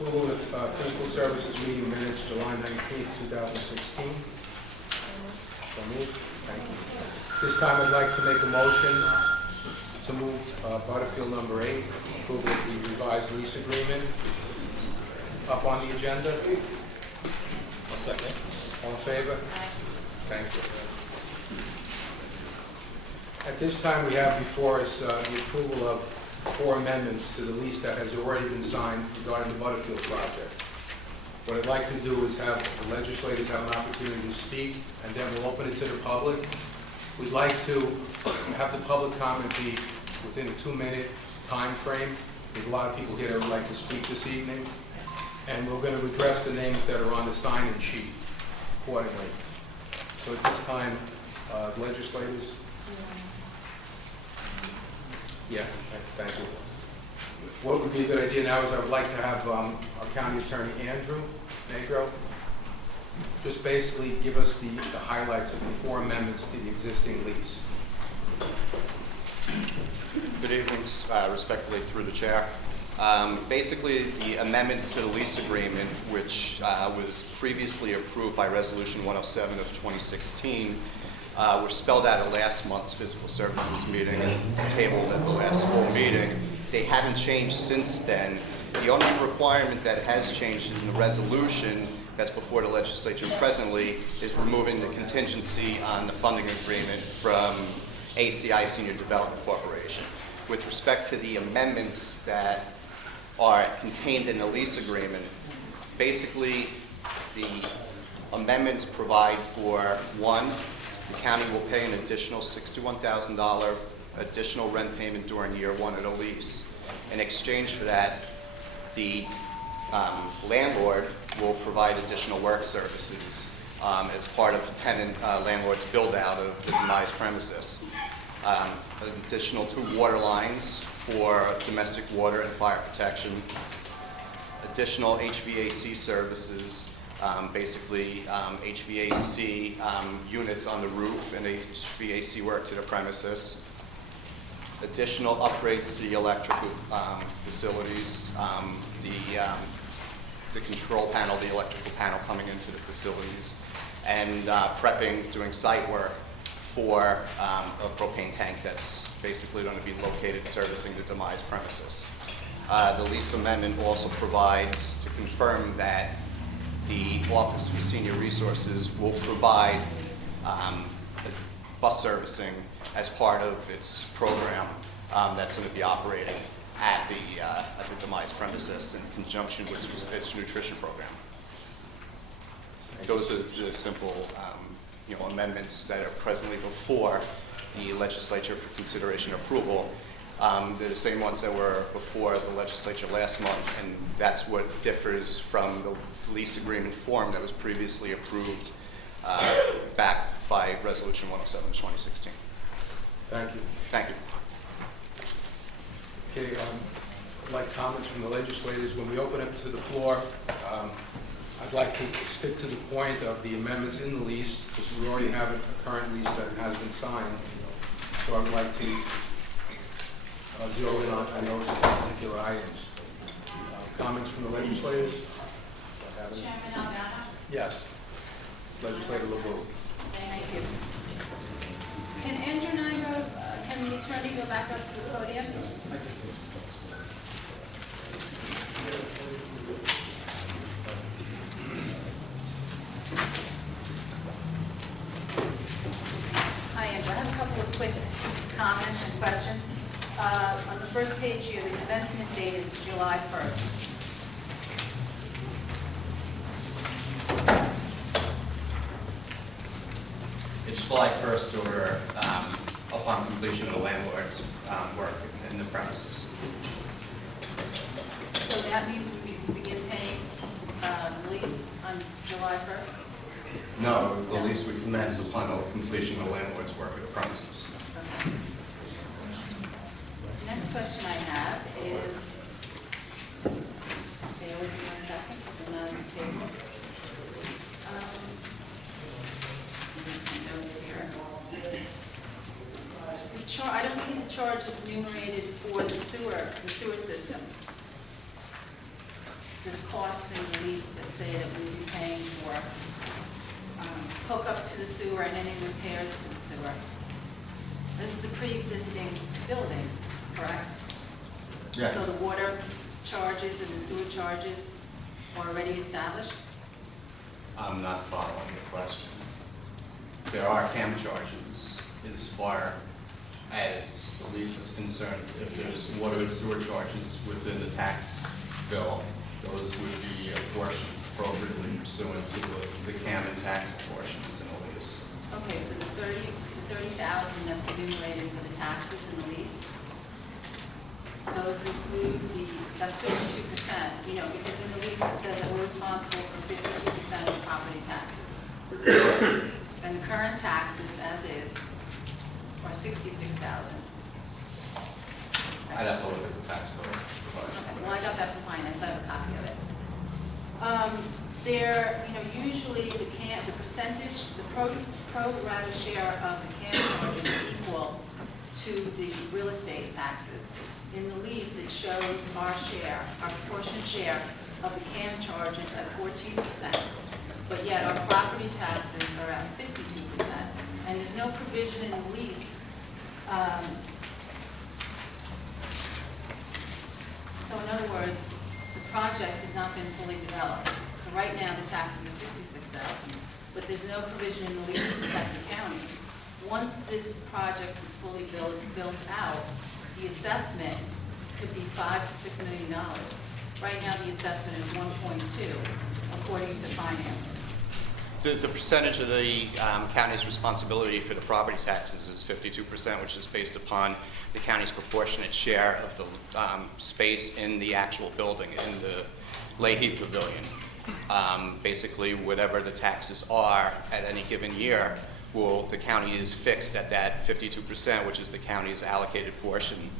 Approval of Fiscal Services meeting minutes, July 19th, 2016. So moved. Thank you. This time I'd like to make a motion to move Butterfield number 8, approval of the revised lease agreement, up on the agenda. I'll second. All in favor? Thank you. At this time, we have before us the approval of 4 amendments to the lease that has already been signed regarding the Butterfield project. What I'd like to do is have the legislators have an opportunity to speak, and then we'll open it to the public. We'd like to have the public comment be within a 2-minute time frame. There's a lot of people here that would like to speak this evening. And we're going to address the names that are on the sign-in sheet accordingly. So at this time, legislators. Yeah, thank you. What would be a good idea now is I would like to have our County Attorney Andrew Negro just basically give us the highlights of the 4 amendments to the existing lease. Good evening, respectfully through the chair. Basically, the amendments to the lease agreement, which was previously approved by Resolution 107 of 2016, were spelled out at last month's Fiscal Services meeting and tabled at the last full meeting. They haven't changed since then. The only requirement that has changed in the resolution that's before the legislature presently is removing the contingency on the funding agreement from ACI Senior Development Corporation. With respect to the amendments that are contained in the lease agreement, basically the amendments provide for, 1, the county will pay an additional $61,000 additional rent payment during year 1 of the lease. In exchange for that, the landlord will provide additional work services as part of the tenant landlord's build out of the demised premises. An additional 2 water lines for domestic water and fire protection, additional HVAC services, basically HVAC units on the roof and HVAC work to the premises, additional upgrades to the electrical facilities, the control panel, the electrical panel coming into the facilities, and prepping, doing site work for a propane tank that's basically going to be located servicing the demised premises. The lease amendment also provides to confirm that the Office for Senior Resources will provide bus servicing as part of its program that's going to be operating at the demised premises in conjunction with its nutrition program. Those are the simple amendments that are presently before the legislature for consideration and approval. They're the same ones that were before the legislature last month, and that's what differs from the lease agreement form that was previously approved back by Resolution 107 of 2016. Thank you. Thank you. Okay, I'd like comments from the legislators. When we open it to the floor, I'd like to stick to the point of the amendments in the lease, because we already have a current lease that has been signed. So I'd like to zero in on those particular items. Comments from the legislators? Chairman Albano? Yes. Legislator LeBeau. Thank you. Can Andrew and I go, can the attorney go back up to the podium? Hi, Andrew. I have a couple of quick comments and questions. On the first page here, the commencement date is July 1st. It's July 1st or upon completion of the landlord's work in the premises. So that means we begin paying the lease on July 1st? No, the lease would commence upon the completion of the landlord's work at the premises. Okay. Next question I have is, just bear with me 1 second, because I'm not on the table. Some notes here. I don't see the charges enumerated for the sewer system. there's costs in the lease that say that we'll be paying for hookup to the sewer and any repairs to the sewer. This is a pre-existing building, correct? Yeah. So the water charges and the sewer charges are already established? I'm not following the question. There are CAM charges as far as the lease is concerned. If there's water and sewer charges within the tax bill, those would be apportioned appropriately pursuant to the CAM and tax portions in the lease. Okay, so the 30,000 that's enumerated for the taxes in the lease, those include that's 52%, you know, because in the lease it says that we're responsible for 52% of property taxes. And the current taxes, as is, are $66,000. I'd have to look at the tax bill. Okay, well, I got that from finance, I have a copy of it. Usually the percentage, the pro rata share of the CAM charges is equal to the real estate taxes. In the lease, it shows our share, our proportionate share of the CAM charges at 14%, but yet our property taxes are at 52%. And there's no provision in the lease. So in other words, the project has not been fully developed. So right now, the taxes are $66,000, but there's no provision in the lease to protect the county. Once this project is fully built out, the assessment could be $5 to $6 million. Right now, the assessment is 1.2, according to finance. The percentage of the county's responsibility for the property taxes is 52%, which is based upon the county's proportionate share of the space in the actual building, in the Lahey Pavilion. Basically, whatever the taxes are at any given year, the county is fixed at that 52%, which is the county's allocated portion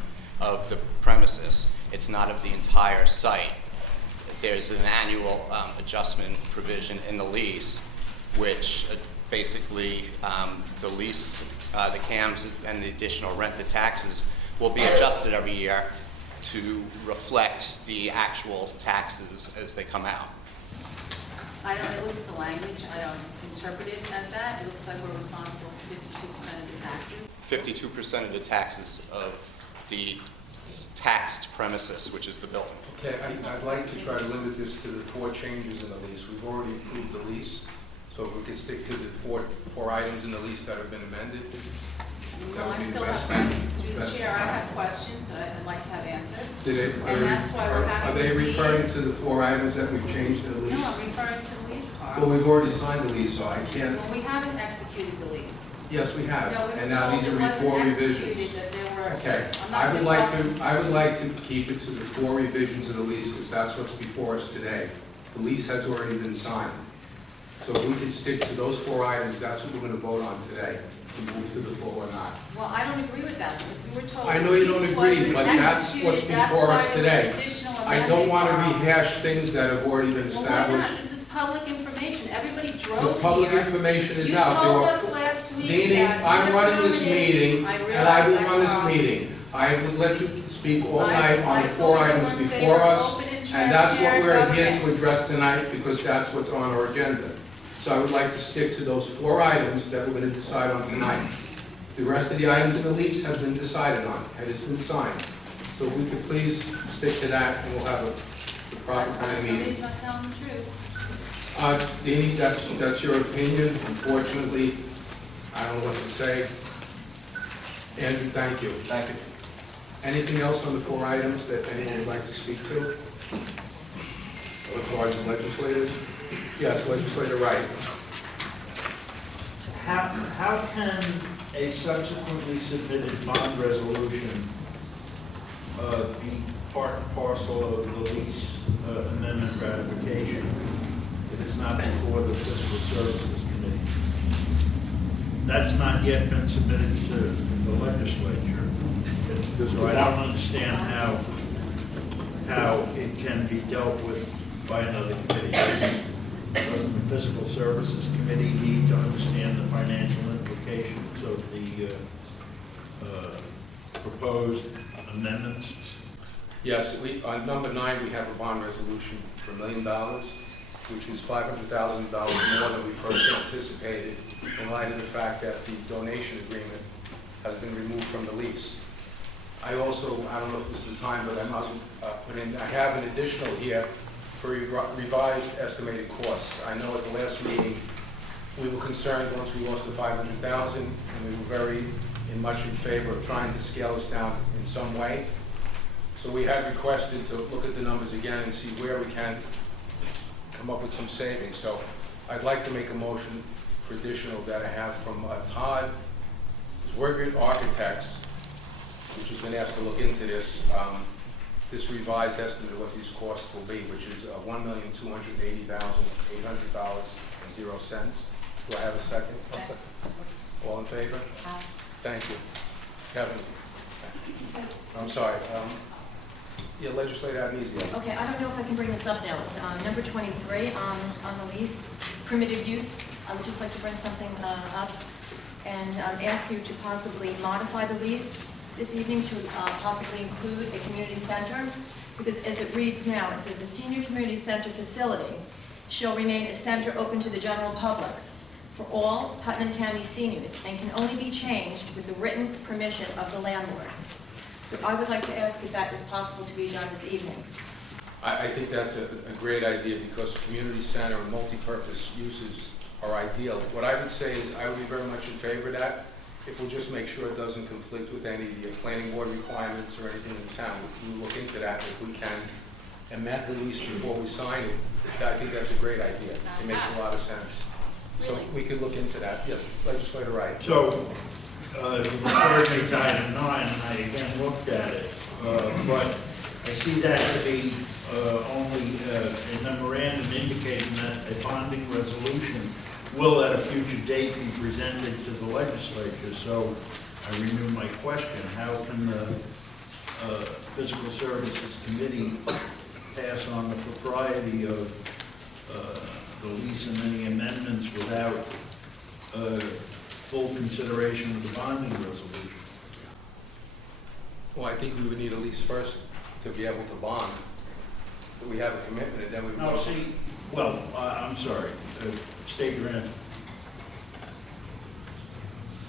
of the premises. It's not of the entire site. There's an annual adjustment provision in the lease, which basically the lease, the CAMs and the additional rent, the taxes, will be adjusted every year to reflect the actual taxes as they come out. I looked at the language, I don't interpret it as that. It looks like we're responsible for 52% of the taxes. 52% of the taxes of the taxed premises, which is the building. Okay, I'd like to try to limit this to the 4 changes in the lease. We've already approved the lease, so if we can stick to the four items in the lease that have been amended, that Well, would I be still the best. have, through the chair, I have questions that I'd like to have answered. And that's why we're Are having they this meeting. referring to the 4 items that we've changed in the lease? No, I'm referring to the lease, Well, Carl. we've already signed the lease, so I can't. Well, we haven't executed the lease. Yes, we have, No, we and were now told these it are wasn't 4 executed, revisions. that there were. Okay, I'm not I would gonna like talk- to keep it to the 4 revisions of the lease, because that's what's before us today. The lease has already been signed. So if we can stick to those 4 items, that's what we're going to vote on today, to move to the floor or not. Well, I don't agree with that, because we were told. I know the you don't lease agree, wasn't but that's executed. what's That's before why us there was today. additional I don't want to amendment, Carl. rehash things that have already been Well, why established. not? This is public information. Everybody drove The here. public information is out. You There told are us last week Deanie, that. I'm you're running this accommodating. meeting, I and realize I will that, run this Carl. meeting. I would let you speak all I- night on the I 4 thought you items were in before favor of us, open and and that's what we're transparent here government. to address tonight, because that's what's on our agenda. So I would like to stick to those 4 items that we're going to decide on tonight. The rest of the items in the lease have been decided on, and it's been signed. So if we could please stick to that, and we'll have the proper That's kind not, of meeting. somebody's not telling the truth. Deanie, that's your opinion. Unfortunately, I don't know what to say. Andrew, thank you. Thank you. Anything else on the 4 items that anyone would like to speak to? As far as the legislators? Yes, legislator Wright. How can a subsequently submitted bond resolution be part and parcel of the lease amendment ratification if it's not before the Fiscal Services Committee? That's not yet been submitted to the legislature. So I don't understand how it can be dealt with by another committee. Doesn't the Fiscal Services Committee need to understand the financial implications of the proposed amendments? Yes, on number 9, we have a bond resolution for $1 million, which is $500,000 more than we first anticipated in light of the fact that the donation agreement has been removed from the lease. I also, I don't know if this is the time, but I must put in, I have an additional here for revised estimated costs. I know at the last meeting, we were concerned once we lost the $500,000, and we were very much in favor of trying to scale this down in some way. So we had requested to look at the numbers again and see where we can come up with some savings. So I'd like to make a motion for additional that I have from Todd Zwirgert Architects, which has been asked to look into this, this revised estimate of what these costs will be, which is $1,280,800.00. Do I have a second? I'll second. All in favor? Aye. Thank you. Kevin? I'm sorry. Yeah, Legislator Adenizio. Okay, I don't know if I can bring this up now. It's number 23 on the lease, permitted use. I would just like to bring something up and ask you to possibly modify the lease this evening to possibly include a community center, because as it reads now, it says the senior community center facility shall remain a center open to the general public for all Putnam County seniors and can only be changed with the written permission of the landlord. So I would like to ask if that is possible to be done this evening. I think that's a great idea because community center and multi-purpose uses are ideal. What I would say is I would be very much in favor of that if we'll just make sure it doesn't conflict with any of the planning board requirements or anything in town. We'll look into that if we can amend the lease before we sign it. I think that's a great idea. It makes a lot of sense. So we could look into that. Yes, Legislator Wright. So, you referred me to item 9, and I again looked at it, but I see that to be only a memorandum indicating that a bonding resolution will at a future date be presented to the legislature. So I renew my question. How can the Physical Services Committee pass on the propriety of the lease and any amendments without full consideration of the bonding resolution? Well, I think we would need a lease first to be able to bond. But we have a commitment and then we would. No, see, well, I'm sorry, state your answer.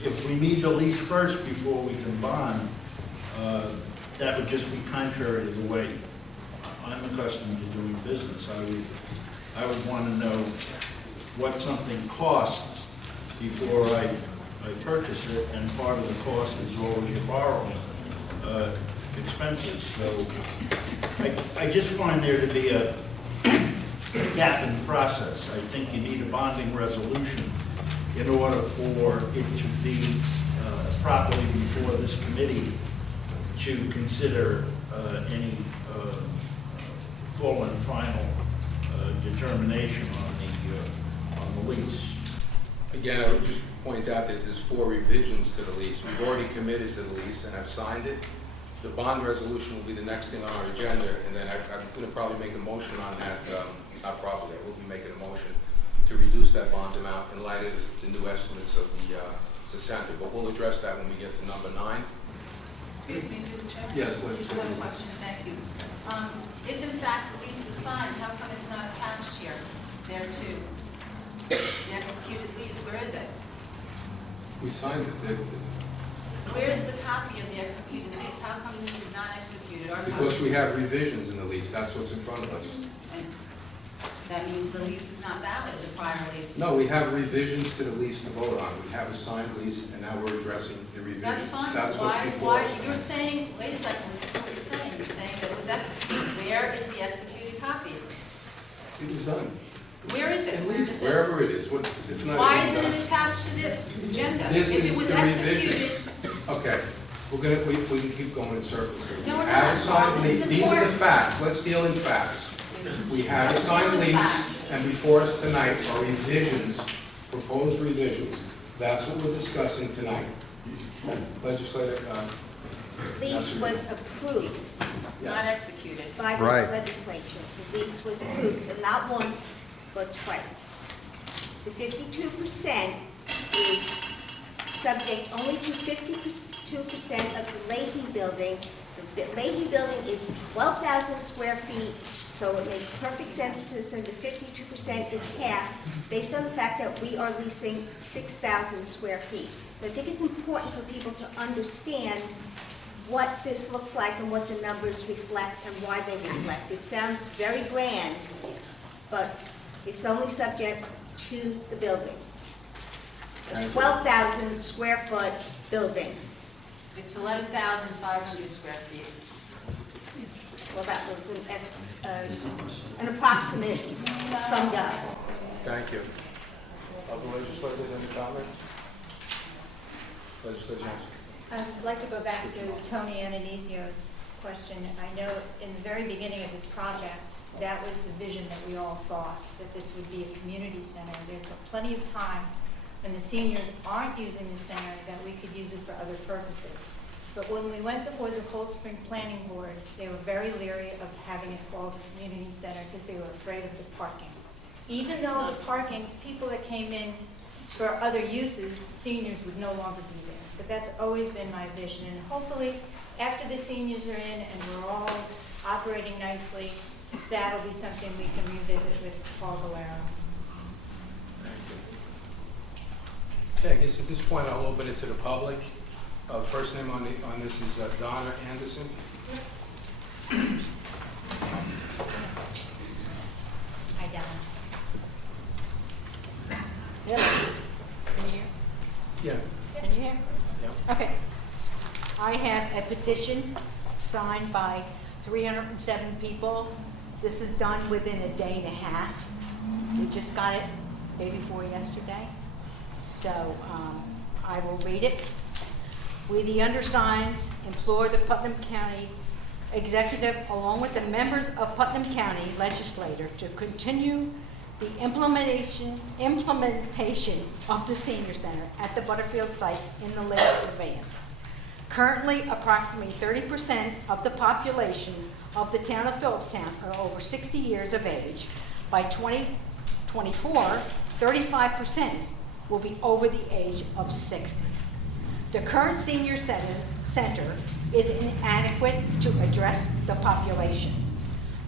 If we need the lease first before we can bond, that would just be contrary to the way I'm accustomed to doing business. I would want to know what something costs before I purchase it, and part of the cost is always your borrowing expenses. So I just find there to be a gap in the process. I think you need a bonding resolution in order for it to be properly before this committee to consider any full and final determination on the lease. Again, I would just point out that there's 4 revisions to the lease. We've already committed to the lease and have signed it. The bond resolution will be the next thing on our agenda, and then I'm going to probably make a motion on that, not probably, I will be making a motion to reduce that bond amount in light of the new estimates of the center, but we'll address that when we get to number 9. Excuse me, through the chair? Yes, Just Legislator. one question, thank you. If in fact the lease was signed, how come it's not attached here? There too. The executed lease, where is it? We signed it. Where's the copy of the executed lease? How come this is not executed? Or Because we have revisions in the lease, that's what's in front of us. And that means the lease is not valid, the prior lease. No, we have revisions to the lease to vote on. We have a signed lease, and now we're addressing the revisions. That's fine. That's what's before us. You're saying, wait a second, this is what you're saying. You're saying that it was executed. Where is the executed copy? It was done. Where is it? Where is it? Wherever it is. It's not. Why isn't it attached to this agenda? This If it is was the revision. executed, Okay, we can keep going in circles here. No, we're We have not. a signed This is lease. These are the important. facts. Let's deal in facts. We have a Let's signed deal in lease, facts. and before us tonight are revisions, proposed revisions. That's what we're discussing tonight. Legislator, Lease was approved not executed. by the Right. legislature. The lease was approved, and not once, but twice. The 52% is subject only to 52% of the Lahey building. The Lahey building is 12,000 square feet, So it makes perfect sense to send the 52% is half, based on the fact that we are leasing 6,000 square feet. So I think it's important for people to understand what this looks like and what the numbers reflect and why they reflect. It sounds very grand, but it's only subject to the building. A 12,000 square foot building. It's 11,500 square feet. Well, that was an approximate sum up. Thank you. Other legislators, any comments? Legislator Johnson. I'd like to go back to Tony Ananisio's question. I know in the very beginning of this project, that was the vision that we all thought, that this would be a community center. There's plenty of time when the seniors aren't using the center that we could use it for other purposes. But when we went before the Cold Spring Planning Board, they were very leery of having it called a community center because they were afraid of the parking. Even though the parking, people that came in for other uses, seniors would no longer be there. But that's always been my vision. And hopefully, after the seniors are in and we're all operating nicely, that'll be something we can revisit with Paul Valero. Thank you. Okay, I guess at this point I'll open it to the public. First name on this is Donna Anderson. Hi, Donna. Can you hear? Yeah. Can you hear? Yeah. Okay. I have a petition signed by 307 people. This is done within a day and a half. We just got it day before yesterday. So I will read it. We, the undersigned, implore the Putnam County Executive, along with the members of Putnam County Legislature, to continue the implementation of the senior center at the Butterfield site in the Lahey Pavilion. Currently, approximately 30% of the population of the town of Phillipstown are over 60 years of age. By 2024, 35% will be over the age of 60. The current senior center is inadequate to address the population.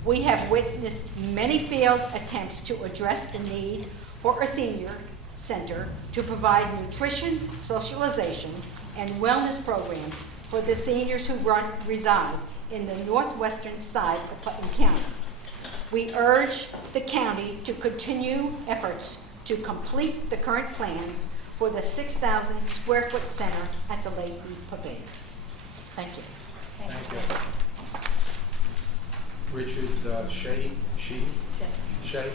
We have witnessed many failed attempts to address the need for a senior center to provide nutrition, socialization, and wellness programs for the seniors who reside in the northwestern side of Putnam County. We urge the county to continue efforts to complete the current plans for the 6,000 square foot center at the Lahey Pavilion. Thank you. Thank you. Richard Shea. Richard Shea.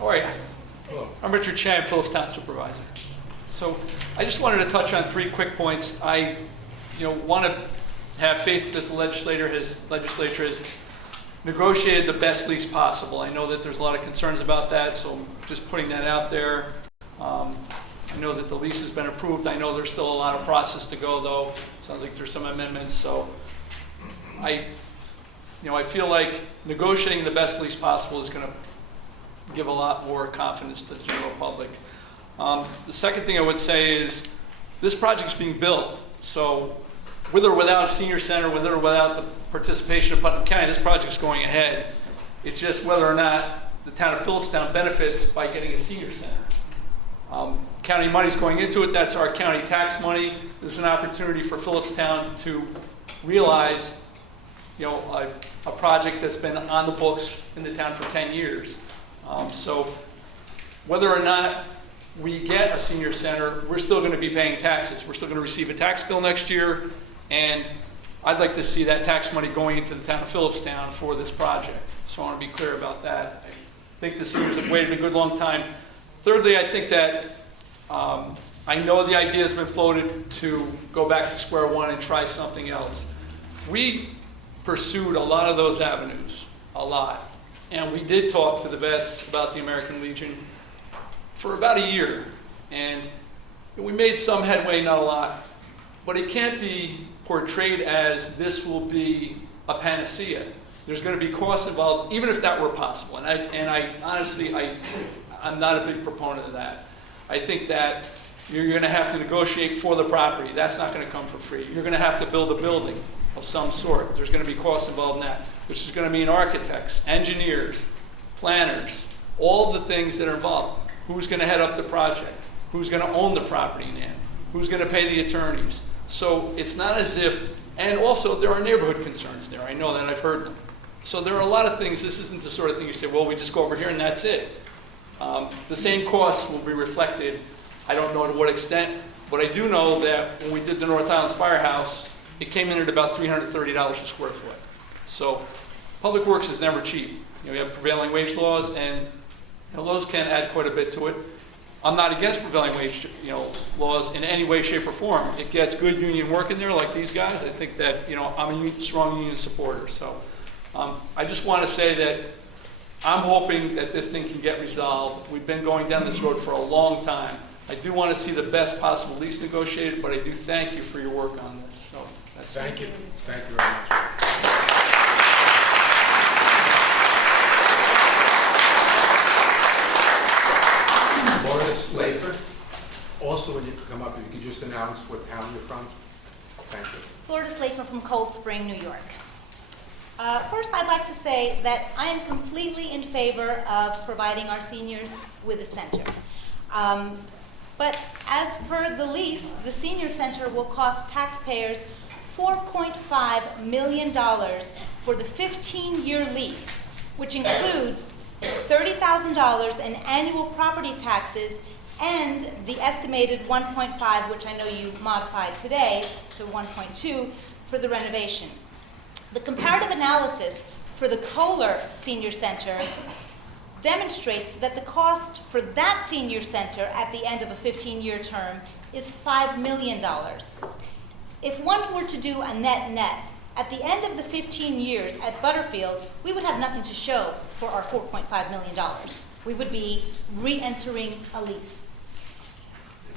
All right. Hello. I'm Richard Chan, Phillipstown Supervisor. So I just wanted to touch on 3 quick points. I want to have faith that the legislature has negotiated the best lease possible. I know that there's a lot of concerns about that, so I'm just putting that out there. I know that the lease has been approved. I know there's still a lot of process to go, though. Sounds like there's some amendments. So I feel like negotiating the best lease possible is going to give a lot more confidence to the general public. The second thing I would say is this project's being built. So with or without a senior center, with or without the participation of Putnam County, this project's going ahead. It's just whether or not the town of Phillipstown benefits by getting a senior center. County money's going into it. That's our county tax money. This is an opportunity for Phillipstown to realize, a project that's been on the books in the town for 10 years. So whether or not we get a senior center, we're still going to be paying taxes. We're still going to receive a tax bill next year, and I'd like to see that tax money going into the town of Phillipstown for this project. So I want to be clear about that. I think the seniors have waited a good long time. Thirdly, I think that I know the idea has been floated to go back to square one and try something else. We pursued a lot of those avenues, a lot. And we did talk to the vets about the American Legion for about a year. And we made some headway, not a lot. But it can't be portrayed as this will be a panacea. There's going to be costs involved, even if that were possible. And I honestly, I'm not a big proponent of that. I think that You're going to have to negotiate for the property. That's not going to come for free. You're going to have to build a building of some sort. There's going to be costs involved in that, which is going to mean architects, engineers, planners, all the things that are involved. Who's going to head up the project? Who's going to own the property now? Who's going to pay the attorneys? So it's not as if, and also there are neighborhood concerns there. I know that, I've heard them. So there are a lot of things. This isn't the sort of thing you say, well, we just go over here and that's it. The same costs will be reflected. I don't know to what extent, but I do know that when we did the North Island Firehouse, it came in at about $330 a square foot. So public works is never cheap. We have prevailing wage laws, and those can add quite a bit to it. I'm not against prevailing wage laws in any way, shape, or form. It gets good union work in there, like these guys. I think that I'm a strong union supporter. So I just want to say that I'm hoping that this thing can get resolved. We've been going down this road for a long time. I do want to see the best possible lease negotiated, but I do thank you for your work on this. So that's Thank you. Thank you very much. Lourdes Lafer. Also, when you come up, if you could just announce what town you're from. Thank you. Lourdes Lafer from Cold Spring, New York. First, I'd like to say that I am completely in favor of providing our seniors with a center. But as per the lease, the senior center will cost taxpayers $4.5 million for the 15-year lease, which includes $30,000 in annual property taxes and the estimated 1.5, which I know you modified today to 1.2 for the renovation. The comparative analysis for the Kohler Senior Center demonstrates that the cost for that senior center at the end of a 15-year term is $5 million. If one were to do a net-net, at the end of the 15 years at Butterfield, we would have nothing to show for our $4.5 million. We would be re-entering a lease.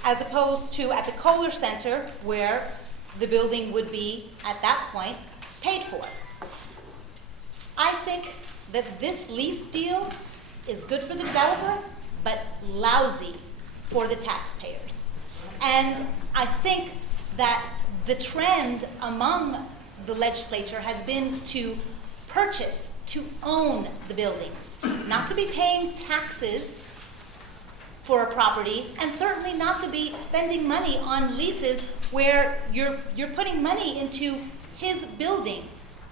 As opposed to at the Kohler Center, where the building would be, at that point, paid for. I think that this lease deal is good for the developer, but lousy for the taxpayers. And I think that the trend among the legislature has been to purchase, to own the buildings, not to be paying taxes for a property, and certainly not to be spending money on leases where you're putting money into his building.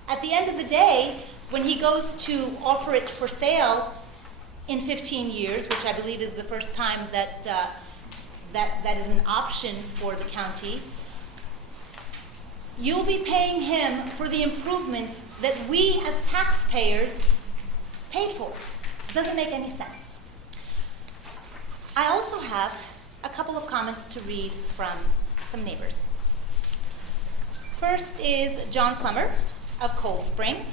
At the end of the day, when he goes to offer it for sale in 15 years, which I believe is the first time that that is an option for the county, you'll be paying him for the improvements that we as taxpayers paid for. It doesn't make any sense. I also have a couple of comments to read from some neighbors. First is John Plummer of Cold Spring.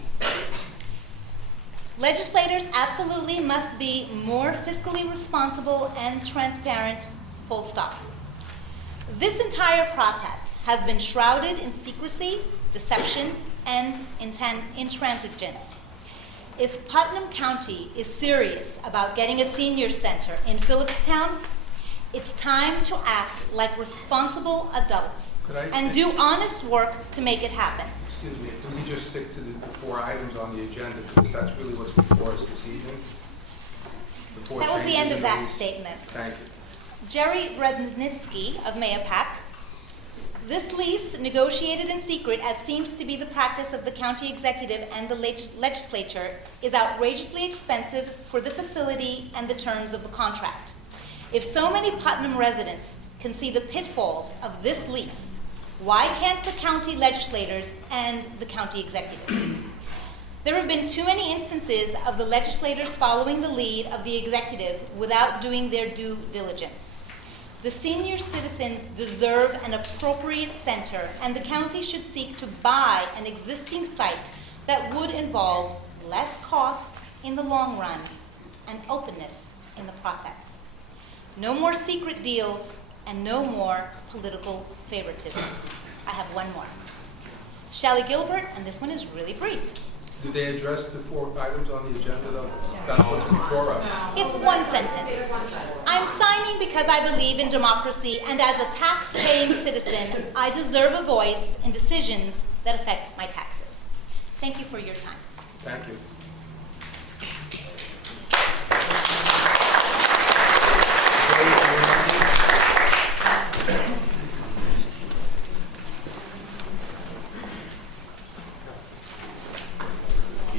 Legislators absolutely must be more fiscally responsible and transparent, full stop. This entire process has been shrouded in secrecy, deception, and intransigence. If Putnam County is serious about getting a senior center in Phillipstown, it's time to act like responsible adults and do honest work to make it happen. Excuse me, can we just stick to the 4 items on the agenda, because that's really what's before us this evening? That was the end of that statement. Thank you. Jerry Rednitsky of Mayapack. This lease, negotiated in secret, as seems to be the practice of the county executive and the legislature, is outrageously expensive for the facility and the terms of the contract. If so many Putnam residents can see the pitfalls of this lease, why can't the county legislators and the county executive? There have been too many instances of the legislators following the lead of the executive without doing their due diligence. The senior citizens deserve an appropriate center, and the county should seek to buy an existing site that would involve less cost in the long run and openness in the process. No more secret deals and no more political favoritism. I have one more. Shelley Gilbert, and this one is really brief. Do they address the 4 items on the agenda, though? That's what's before us. It's one sentence. I'm signing because I believe in democracy, and as a tax-paying citizen, I deserve a voice in decisions that affect my taxes. Thank you for your time. Thank you.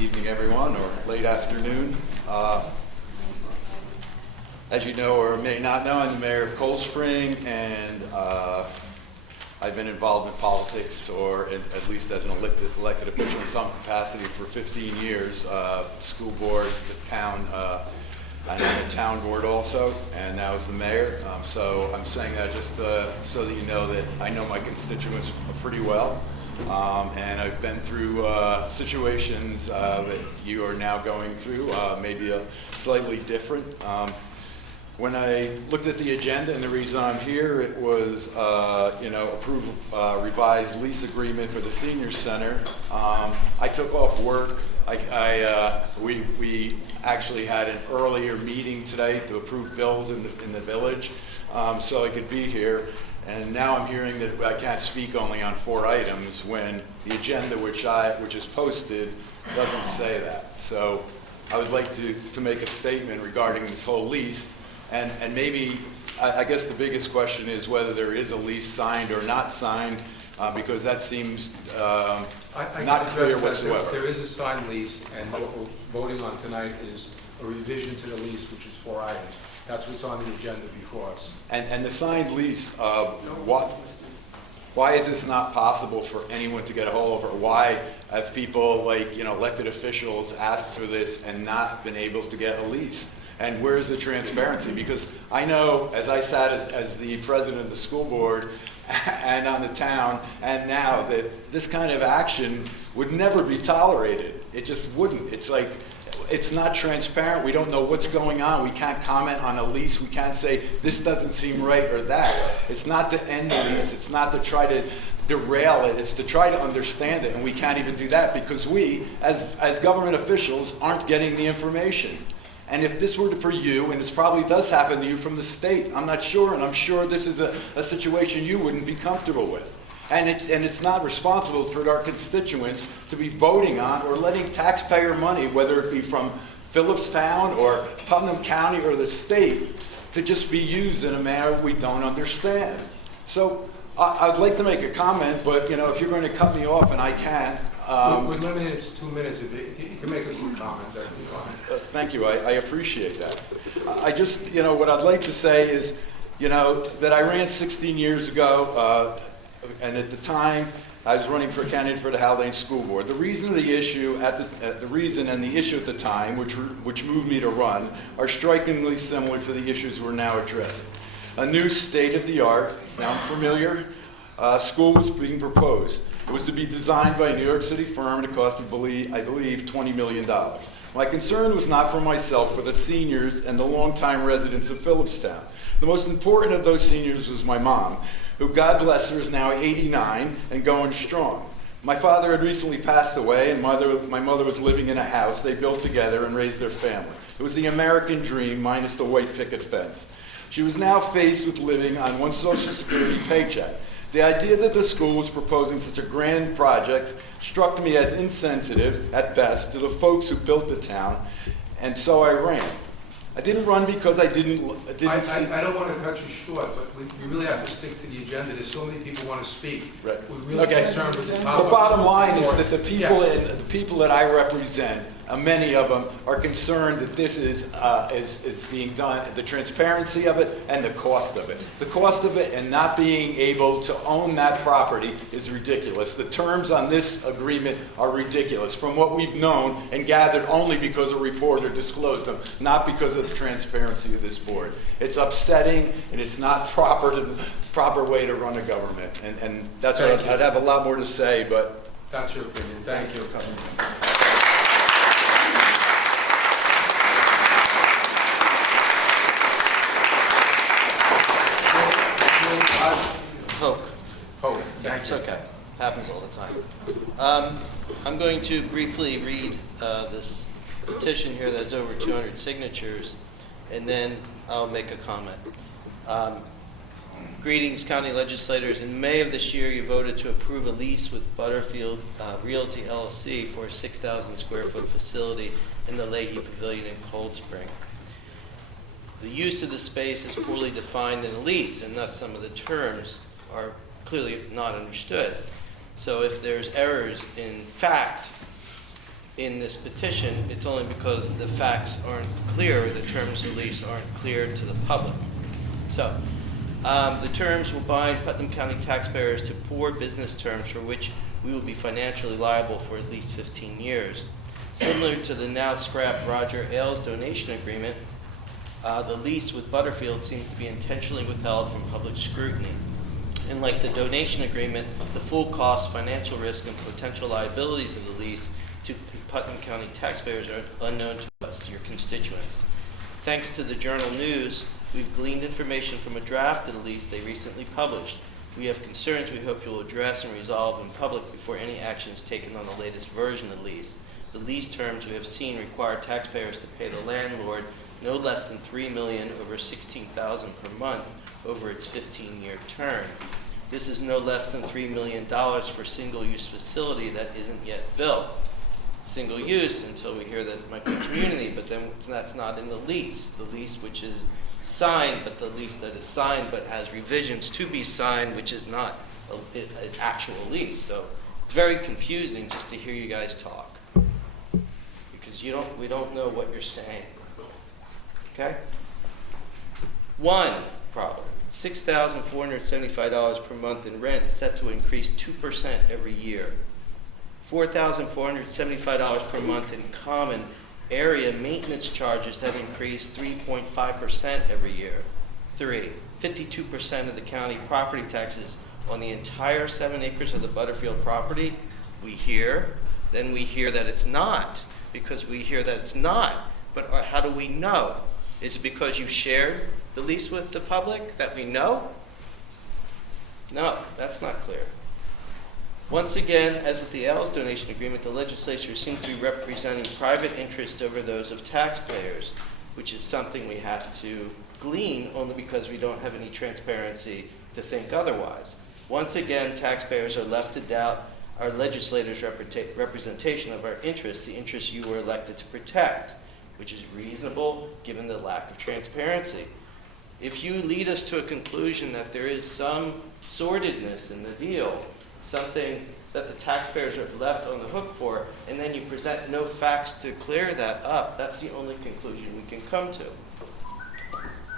Evening, everyone, or late afternoon. As you know or may not know, I'm the mayor of Cold Spring, and I've been involved in politics, or at least as an elected official in some capacity, for 15 years. School board, the town, and I'm a town board also, and now as the mayor. So I'm saying that just so that you know that I know my constituents pretty well. And I've been through situations that you are now going through, maybe slightly different. When I looked at the agenda, and the reason I'm here, it was, approve revised lease agreement for the senior center. I took off work. We actually had an earlier meeting today to approve bills in the village, so I could be here. And now I'm hearing that I can't speak only on 4 items when the agenda, which is posted, doesn't say that. So I would like to make a statement regarding this whole lease. And maybe, I guess the biggest question is whether there is a lease signed or not signed, because that seems not clear whatsoever. There is a signed lease, and what we're voting on tonight is a revision to the lease, which is 4 items. That's what's on the agenda before us. And the signed lease, why is this not possible for anyone to get a hold of, or why have people like, elected officials asked for this and not been able to get a lease? And where's the transparency? Because I know, as I sat as the president of the school board and on the town, and now that this kind of action would never be tolerated. It just wouldn't. It's like, it's not transparent. We don't know what's going on. We can't comment on a lease. We can't say, this doesn't seem right or that. It's not to end the lease. It's not to try to derail it. It's to try to understand it. And we can't even do that because we, as government officials, aren't getting the information. And if this were for you, and this probably does happen to you from the state, I'm not sure, and I'm sure this is a situation you wouldn't be comfortable with. And it's not responsible for our constituents to be voting on or letting taxpayer money, whether it be from Phillipstown or Putnam County or the state, to just be used in a manner we don't understand. So I'd like to make a comment, but if you're going to cut me off, and I can. We're limited to 2 minutes. If you can make a quick comment, that'd be fine. Thank you. I appreciate that. I just, what I'd like to say is, that I ran 16 years ago, and at the time, I was running for a candidate for the Haldane School Board. The reason the issue at the time, which moved me to run, are strikingly similar to the issues we're now addressing. A new state-of-the-art, sound familiar? School was being proposed. It was to be designed by a New York City firm at a cost of, I believe, $20 million. My concern was not for myself, but the seniors and the longtime residents of Phillipstown. The most important of those seniors was my mom, who, God bless her, is now 89 and going strong. My father had recently passed away, and my mother was living in a house they built together and raised their family. It was the American dream minus the white picket fence. She was now faced with living on one Social Security paycheck. The idea that the school was proposing such a grand project struck me as insensitive, at best, to the folks who built the town, and so I ran. I didn't run because I didn't see... I don't want to cut you short, but we really have to stick to the agenda. There's so many people want to speak. Right. We're really concerned with the topics. The bottom line is that the people, Yes. the people that I represent, many of them are concerned that this is being done, the transparency of it and the cost of it. The cost of it and not being able to own that property is ridiculous. The terms on this agreement are ridiculous from what we've known and gathered only because a reporter disclosed them, not because of the transparency of this board. It's upsetting and it's not proper way to run a government. And that's what I'd have a lot more to say, but... That's your opinion. Thank you. Hope. Oh, thank It's you. okay. Happens all the time. I'm going to briefly read this petition here that's over 200 signatures, and then I'll make a comment. Greetings, county legislators. In May of this year, you voted to approve a lease with Butterfield Realty LLC for a 6,000 square foot facility in the Lahey Pavilion in Cold Spring. The use of the space is poorly defined in the lease, and thus some of the terms are clearly not understood. So if there's errors in fact in this petition, it's only because the facts aren't clear, or the terms of the lease aren't clear to the public. So the terms will bind Putnam County taxpayers to poor business terms for which we will be financially liable for at least 15 years. Similar to the now scrapped Roger Ailes donation agreement, the lease with Butterfield seems to be intentionally withheld from public scrutiny. And like the donation agreement, the full cost, financial risk, and potential liabilities of the lease to Putnam County taxpayers are unknown to us, your constituents. Thanks to the Journal News, we've gleaned information from a draft of the lease they recently published. We have concerns we hope you'll address and resolve in public before any action is taken on the latest version of the lease. The lease terms we have seen require taxpayers to pay the landlord no less than $3 million over $16,000 per month over its 15-year term. This is no less than $3 million for single-use facility that isn't yet built. Single use until we hear that it might be community, but then that's not in the lease. The lease which is signed, but the lease that is signed but has revisions to be signed, which is not an actual lease. So it's very confusing just to hear you guys talk, because we don't know what you're saying. Okay? One problem, $6,475 per month in rent set to increase 2% every year. $4,475 per month in common area maintenance charges have increased 3.5% every year. 3, 52% of the county property taxes on the entire 7 acres of the Butterfield property. We hear, then we hear that it's not, because we hear that it's not. But how do we know? Is it because you shared the lease with the public that we know? No, that's not clear. Once again, as with the Ailes donation agreement, the legislature seems to be representing private interests over those of taxpayers, which is something we have to glean only because we don't have any transparency to think otherwise. Once again, taxpayers are left to doubt our legislators' representation of our interests, the interests you were elected to protect, which is reasonable given the lack of transparency. If you lead us to a conclusion that there is some sordidness in the deal, something that the taxpayers are left on the hook for, and then you present no facts to clear that up, that's the only conclusion we can come to.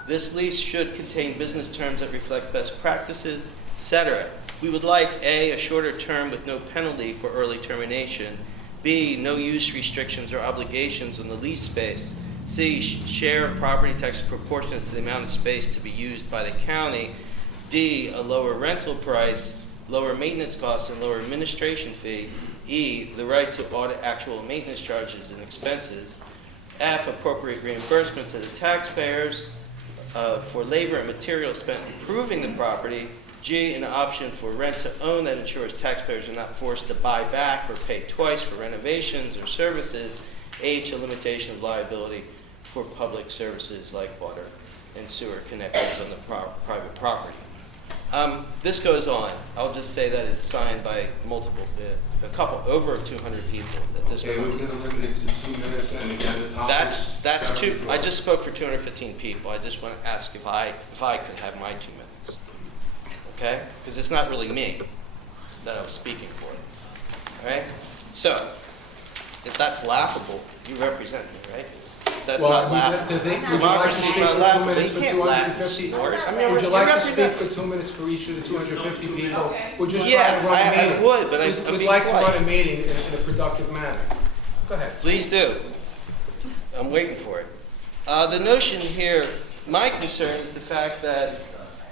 This lease should contain business terms that reflect best practices, etc. We would like A, a shorter term with no penalty for early termination, B, no use restrictions or obligations on the lease space, C, share of property tax proportionate to the amount of space to be used by the county, D, a lower rental price, lower maintenance costs and lower administration fee, E, the right to audit actual maintenance charges and expenses, F, appropriate reimbursement to the taxpayers for labor and materials spent improving the property, G, an option for rent to own that ensures taxpayers are not forced to buy back or pay twice for renovations or services, H, a limitation of liability for public services like water and sewer connections on the private property. This goes on. I'll just say that it's signed by over 200 people at this Okay, point. we're going to limit it to 2 minutes, and again, the topics. That's two. I just spoke for 215 people. I just want to ask if I could have my 2 minutes. Okay? Because it's not really me that I was speaking for. All right? So, if that's laughable, you represent me, right? That's not laughable. Would you like to Democracy speak is not for 2 laughable. minutes You for can't laugh and 250? snort. I mean, Would you you like to represent- speak for 2 minutes for each of the 250 people? We're just Yeah, trying to run a meeting. I would, but I'm We'd being like to quiet. run a meeting in a productive manner. Go ahead. Please do. I'm waiting for it. The notion here, my concern is the fact that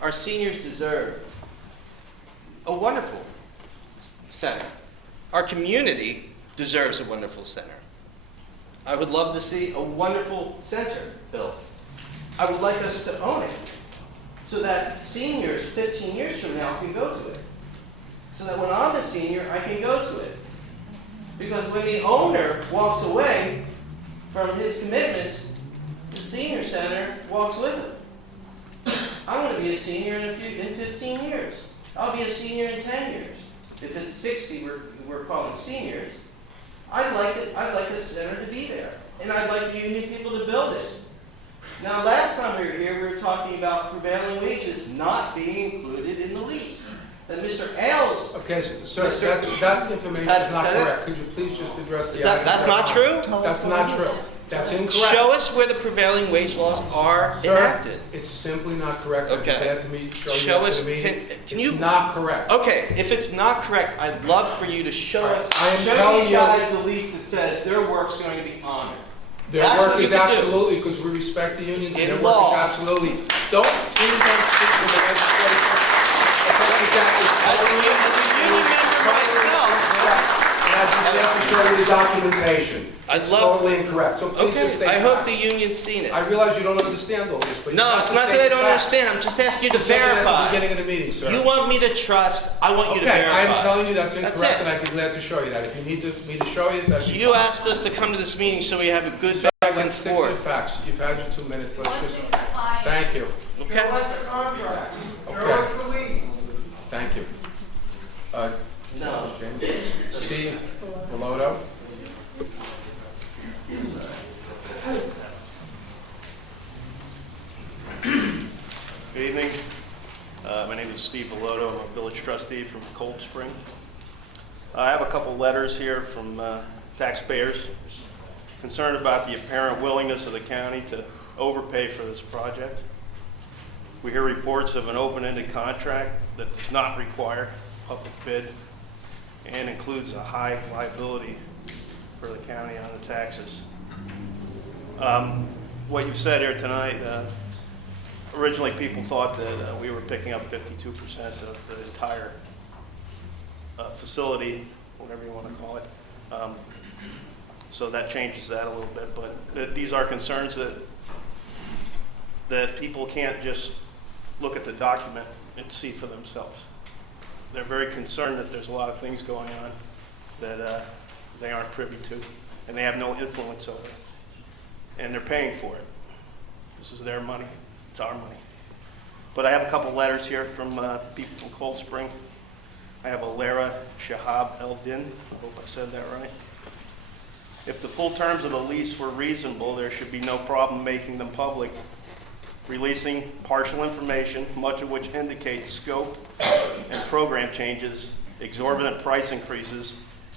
our seniors deserve a wonderful center. Our community deserves a wonderful center. I would love to see a wonderful center built. I would like us to own it so that seniors 15 years from now can go to it. So that when I'm a senior, I can go to it. Because when the owner walks away from his commitments, the senior center walks with him. I'm going to be a senior in 15 years. I'll be a senior in 10 years. If it's 60, we're calling seniors. I'd like the center to be there, and I'd like the union people to build it. Now, last time we were here, we were talking about prevailing wages not being included in the lease. That Mr. Ailes. Okay, sir, that information is not correct. Could you please just address the... That's not true? That's not true. That's incorrect. Show us where the prevailing wage laws are enacted. It's simply not correct. Okay. I'd be glad to meet, show you Show after us. the meeting. Can you? It's not correct. Okay, if it's not correct, I'd love for you to show us. I am show telling these you- guys the lease that says their work's going to be honored. Their That's work what you is can do. absolutely, because we respect the unions, and In their work law. is absolutely... Please don't speak to the legislature. As a union member myself. And I'd be glad to show you the documentation. I'd It's love- totally incorrect, so please just Okay, state I hope the facts. union's seen it. I realize you don't understand all this, but... you No, have it's to not that state I don't facts. understand. I'm just asking you to You said that at the verify. beginning of the meeting, sir. You want me to trust, I want you to Okay, verify. I am telling you that's That's incorrect, it. and I'd be glad to show you that. If you need me to show you, that'd be You fine. asked us to come to this meeting so we have a good Sir, back and let's stick to the forth. facts. You've had your 2 minutes, let's just... Once the client- Thank you. Okay? Okay. Thank you. No. James. Steve Bellotto. Good evening. My name is Steve Bellotto. I'm a village trustee from Cold Spring. I have a couple letters here from taxpayers concerned about the apparent willingness of the county to overpay for this project. We hear reports of an open-ended contract that does not require public bid and includes a high liability for the county on the taxes. What you've said here tonight, originally people thought that we were picking up 52% of the entire facility, whatever you want to call it. So that changes that a little bit, but these are concerns that people can't just look at the document and see for themselves. They're very concerned that there's a lot of things going on that they aren't privy to, and they have no influence over. And they're paying for it. This is their money. It's our money. But I have a couple letters here from people from Cold Spring. I have Alara Shahab Eldin. I hope I said that right. If the full terms of the lease were reasonable, there should be no problem making them public. Releasing partial information, much of which indicates scope and program changes, exorbitant price increases,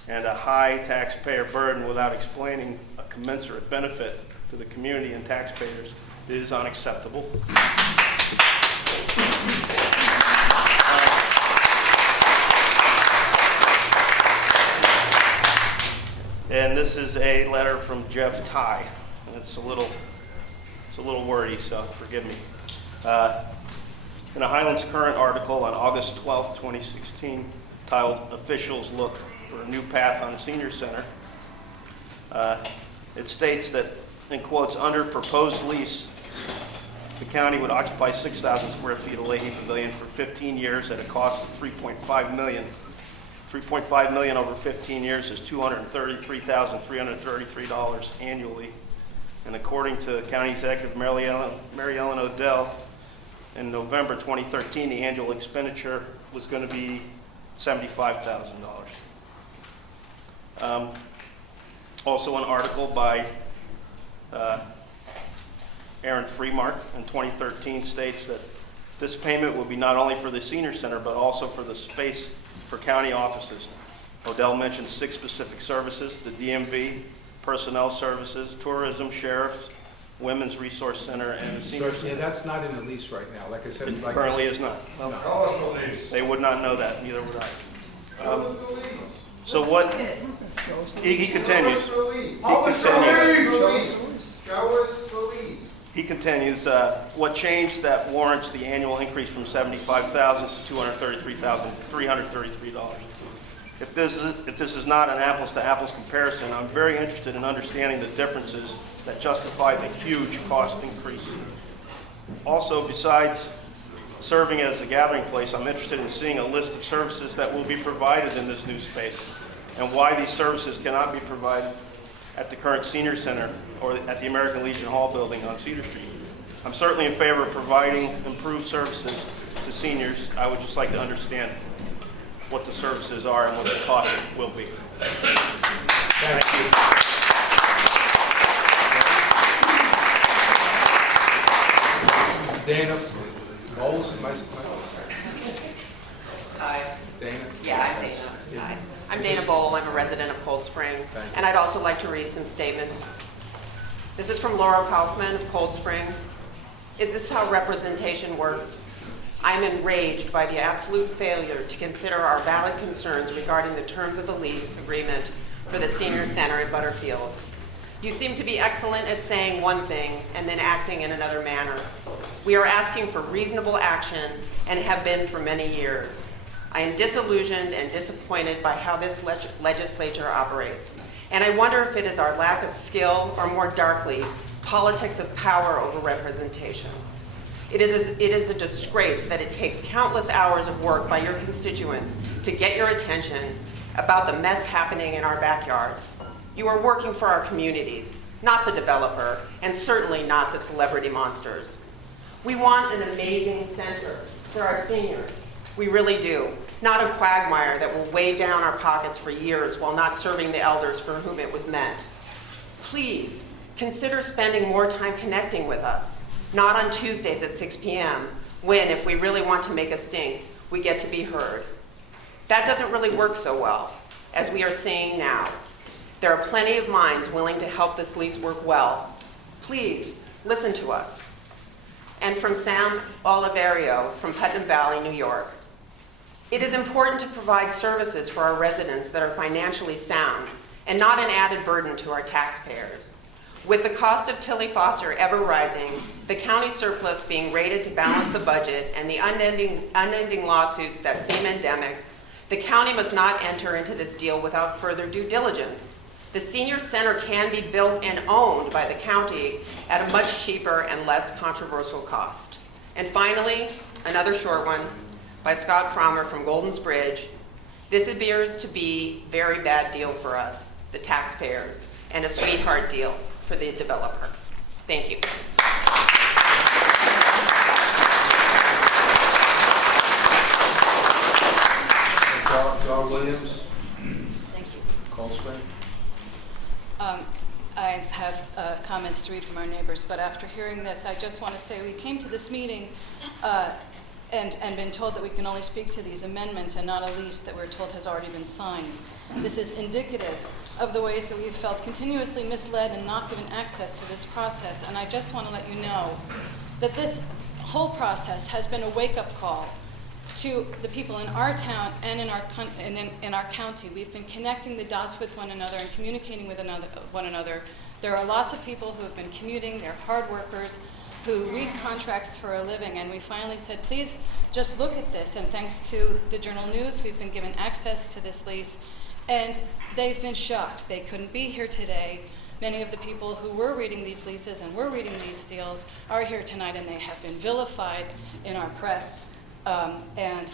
and a high taxpayer burden without explaining a commensurate benefit to the community and taxpayers is unacceptable. And this is a letter from Jeff Ty. And it's a little wordy, so forgive me. In a Highlands Current article on August 12, 2016, titled "Officials Look for a New Path on Senior Center," it states that, in quotes, under proposed lease, the county would occupy 6,000 square feet of Lahey Pavilion for 15 years at a cost of $3.5 million. $3.5 million over 15 years is $233,333 annually. And according to County Executive Mary Ellen Odell, in November 2013, the annual expenditure was going to be $75,000. Also, an article by Aaron Freemark in 2013 states that this payment will be not only for the senior center, but also for the space for county offices. Odell mentioned 6 specific services: the DMV, personnel services, tourism, sheriff's, women's resource center, and the senior Sir, yeah, center. that's not in the lease right now. Like I said, It we'd like... currently is not. No. They would not know that, neither would I. So what, he continues. He continues, what changed that warrants the annual increase from $75,000 to $233,333? If this is not an apples to apples comparison, I'm very interested in understanding the differences that justify the huge cost increase. Also, besides serving as a gathering place, I'm interested in seeing a list of services that will be provided in this new space. and why these services cannot be provided at the current senior center or at the American Legion Hall building on Cedar Street. I'm certainly in favor of providing improved services to seniors. I would just like to understand what the services are and what the cost will be. Thank you. Dana Bowles, Hi. Dana? Yeah, I'm Dana. Hi. I'm Dana Bowl. I'm a resident of Cold Spring. And I'd also like to read some statements. This is from Laura Kaufman of Cold Spring. Is this how representation works? I am enraged by the absolute failure to consider our valid concerns regarding the terms of the lease agreement for the senior center at Butterfield. You seem to be excellent at saying one thing and then acting in another manner. We are asking for reasonable action and have been for many years. I am disillusioned and disappointed by how this legislature operates. And I wonder if it is our lack of skill, or more darkly, politics of power over representation. It is a disgrace that it takes countless hours of work by your constituents to get your attention about the mess happening in our backyards. You are working for our communities, not the developer, and certainly not the celebrity monsters. We want an amazing center for our seniors. We really do. Not a quagmire that will weigh down our pockets for years while not serving the elders for whom it was meant. Please, consider spending more time connecting with us, not on Tuesdays at 6 p.m., when, if we really want to make a stink, we get to be heard. That doesn't really work so well, as we are seeing now. There are plenty of minds willing to help this lease work well. Please, listen to us. And from Sam Oliverio from Putnam Valley, New York. It is important to provide services for our residents that are financially sound and not an added burden to our taxpayers. With the cost of Tilly Foster ever rising, the county surplus being rated to balance the budget, and the unending lawsuits that seem endemic, the county must not enter into this deal without further due diligence. The senior center can be built and owned by the county at a much cheaper and less controversial cost. And finally, another short one by Scott Frommer from Golden's Bridge. This appears to be a very bad deal for us, the taxpayers, and a sweetheart deal for the developer. Thank you. Dar Williams. Thank you. Cold Spring. I have comments to read from our neighbors, but after hearing this, I just want to say we came to this meeting and been told that we can only speak to these amendments and not a lease that we're told has already been signed. This is indicative of the ways that we've felt continuously misled and not given access to this process. And I just want to let you know that this whole process has been a wake-up call to the people in our town and in our county. We've been connecting the dots with one another and communicating with one another. There are lots of people who have been commuting. They're hard workers who read contracts for a living, and we finally said, please just look at this. And thanks to the Journal News, we've been given access to this lease, and they've been shocked. They couldn't be here today. Many of the people who were reading these leases and were reading these deals are here tonight, and they have been vilified in our press. And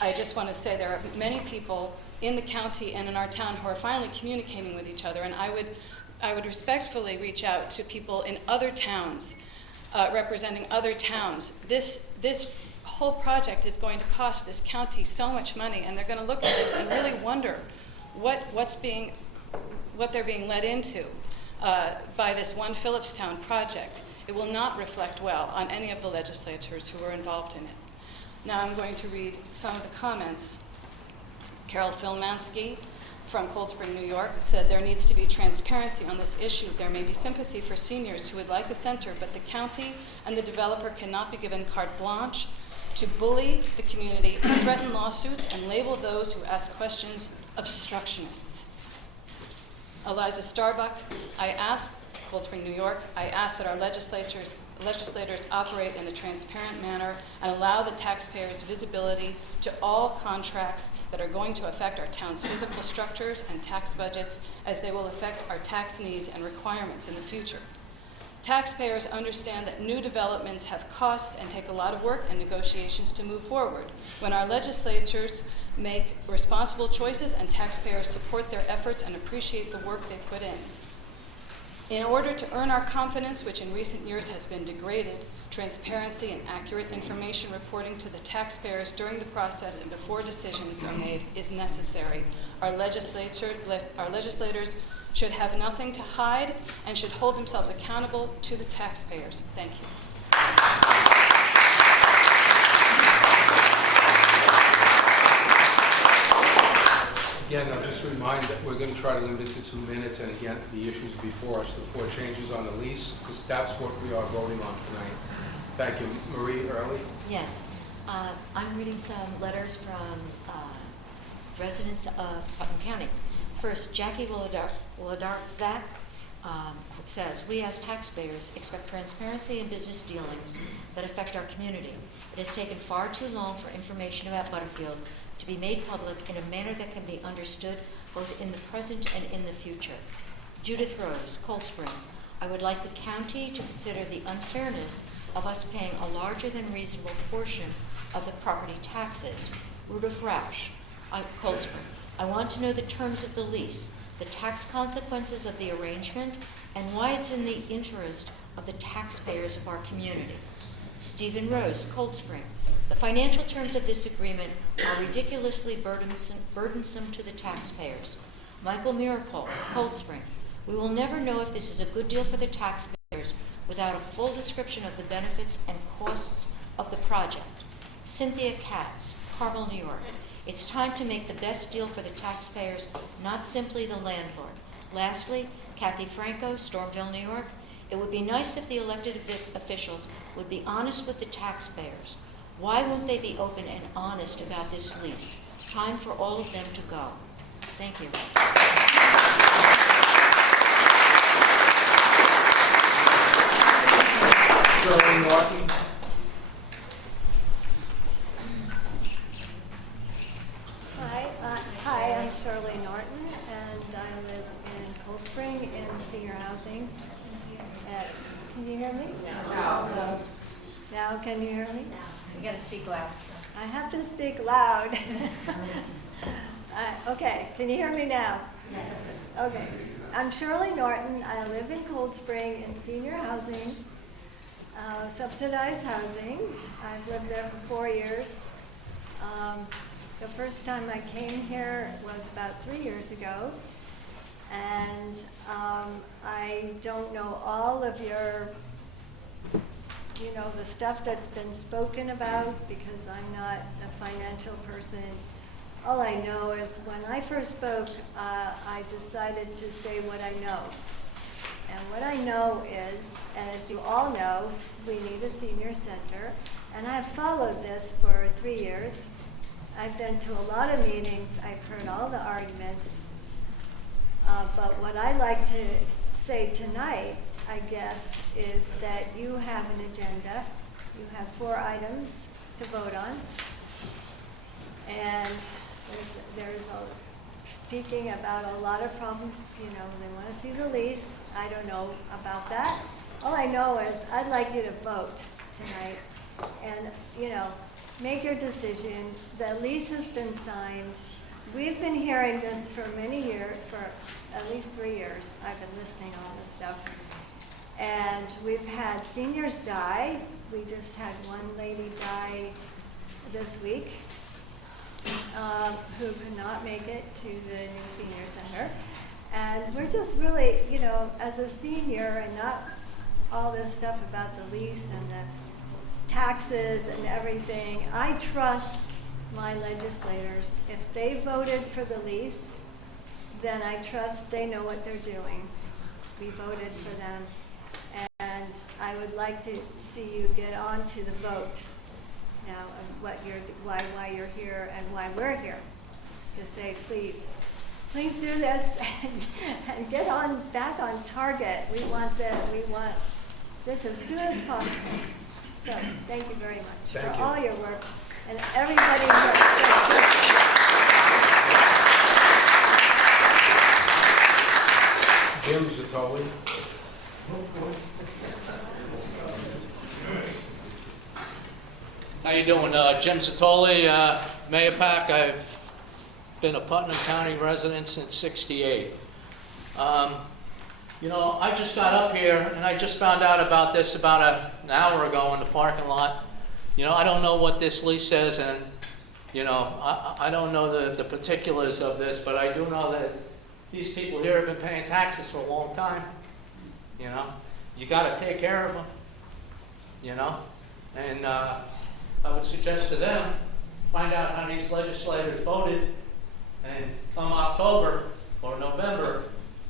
I just want to say there are many people in the county and in our town who are finally communicating with each other, and I would respectfully reach out to people in other towns, representing other towns. This whole project is going to cost this county so much money, and they're going to look at this and really wonder what they're being led into by this one Phillipstown project. It will not reflect well on any of the legislators who are involved in it. Now I'm going to read some of the comments. Carol Filmansky from Cold Spring, New York, said there needs to be transparency on this issue. There may be sympathy for seniors who would like a center, but the county and the developer cannot be given carte blanche to bully the community, threaten lawsuits, and label those who ask questions obstructionists. Eliza Starbuck, Cold Spring, New York, I ask that our legislators operate in a transparent manner and allow the taxpayers visibility to all contracts that are going to affect our town's physical structures and tax budgets, as they will affect our tax needs and requirements in the future. Taxpayers understand that new developments have costs and take a lot of work and negotiations to move forward. When our legislators make responsible choices, and taxpayers support their efforts and appreciate the work they put in. In order to earn our confidence, which in recent years has been degraded, transparency and accurate information reporting to the taxpayers during the process and before decisions are made is necessary. Our legislators should have nothing to hide and should hold themselves accountable to the taxpayers. Thank you. Again, I'll just remind that we're going to try to limit it to 2 minutes, and again, the issues before us, the 4 changes on the lease, because that's what we are voting on tonight. Thank you. Marie Early? Yes. I'm reading some letters from residents of Putnam County. First, Jackie Willard-Zach says, we as taxpayers expect transparency in business dealings that affect our community. It has taken far too long for information about Butterfield to be made public in a manner that can be understood both in the present and in the future. Judith Rose, Cold Spring, I would like the county to consider the unfairness of us paying a larger than reasonable portion of the property taxes. Rudolph Rausch, Cold Spring, I want to know the terms of the lease, the tax consequences of the arrangement, and why it's in the interest of the taxpayers of our community. Stephen Rose, Cold Spring, the financial terms of this agreement are ridiculously burdensome to the taxpayers. Michael Mirapol, Cold Spring, we will never know if this is a good deal for the taxpayers without a full description of the benefits and costs of the project. Cynthia Katz, Carmel, New York, it's time to make the best deal for the taxpayers, not simply the landlord. Lastly, Kathy Franco, Stormville, New York, it would be nice if the elected officials would be honest with the taxpayers. Why won't they be open and honest about this lease? Time for all of them to go. Thank you. Shirley Norton? Hi, I'm Shirley Norton, and I live in Cold Spring in senior housing. Can you hear me? No. Now, can you hear me? You got to speak loud. I have to speak loud. Okay, can you hear me now? Okay. I'm Shirley Norton. I live in Cold Spring in senior housing, subsidized housing. I've lived there for 4 years. The first time I came here was about 3 years ago, and I don't know all of your, the stuff that's been spoken about because I'm not a financial person. All I know is when I first spoke, I decided to say what I know. And what I know is, as you all know, we need a senior center, and I've followed this for 3 years. I've been to a lot of meetings, I've heard all the arguments, but what I'd like to say tonight, I guess, is that you have an agenda. You have 4 items to vote on, and there's speaking about a lot of problems. They want to see the lease. I don't know about that. All I know is I'd like you to vote tonight, and make your decision. The lease has been signed. We've been hearing this for many years, for at least 3 years. I've been listening to all this stuff. And we've had seniors die. We just had one lady die this week who could not make it to the new senior center. And we're just really, as a senior, and not all this stuff about the lease and the taxes and everything, I trust my legislators. If they voted for the lease, then I trust they know what they're doing. We voted for them. And I would like to see you get on to the vote now of why you're here and why we're here. To say, please do this and get back on target. We want this as soon as possible. So thank you very much for all your work and everybody's work. Jim Zatoli. How you doing? Jim Zatoli, Mayor Pack. I've been a Putnam County resident since '68. You know, I just got up here and I just found out about this about an hour ago in the parking lot. You know, I don't know what this lease says, and you know, I don't know the particulars of this, but I do know that these people here have been paying taxes for a long time. You know, you got to take care of them. You know, and I would suggest to them, find out how these legislators voted, and come October or November,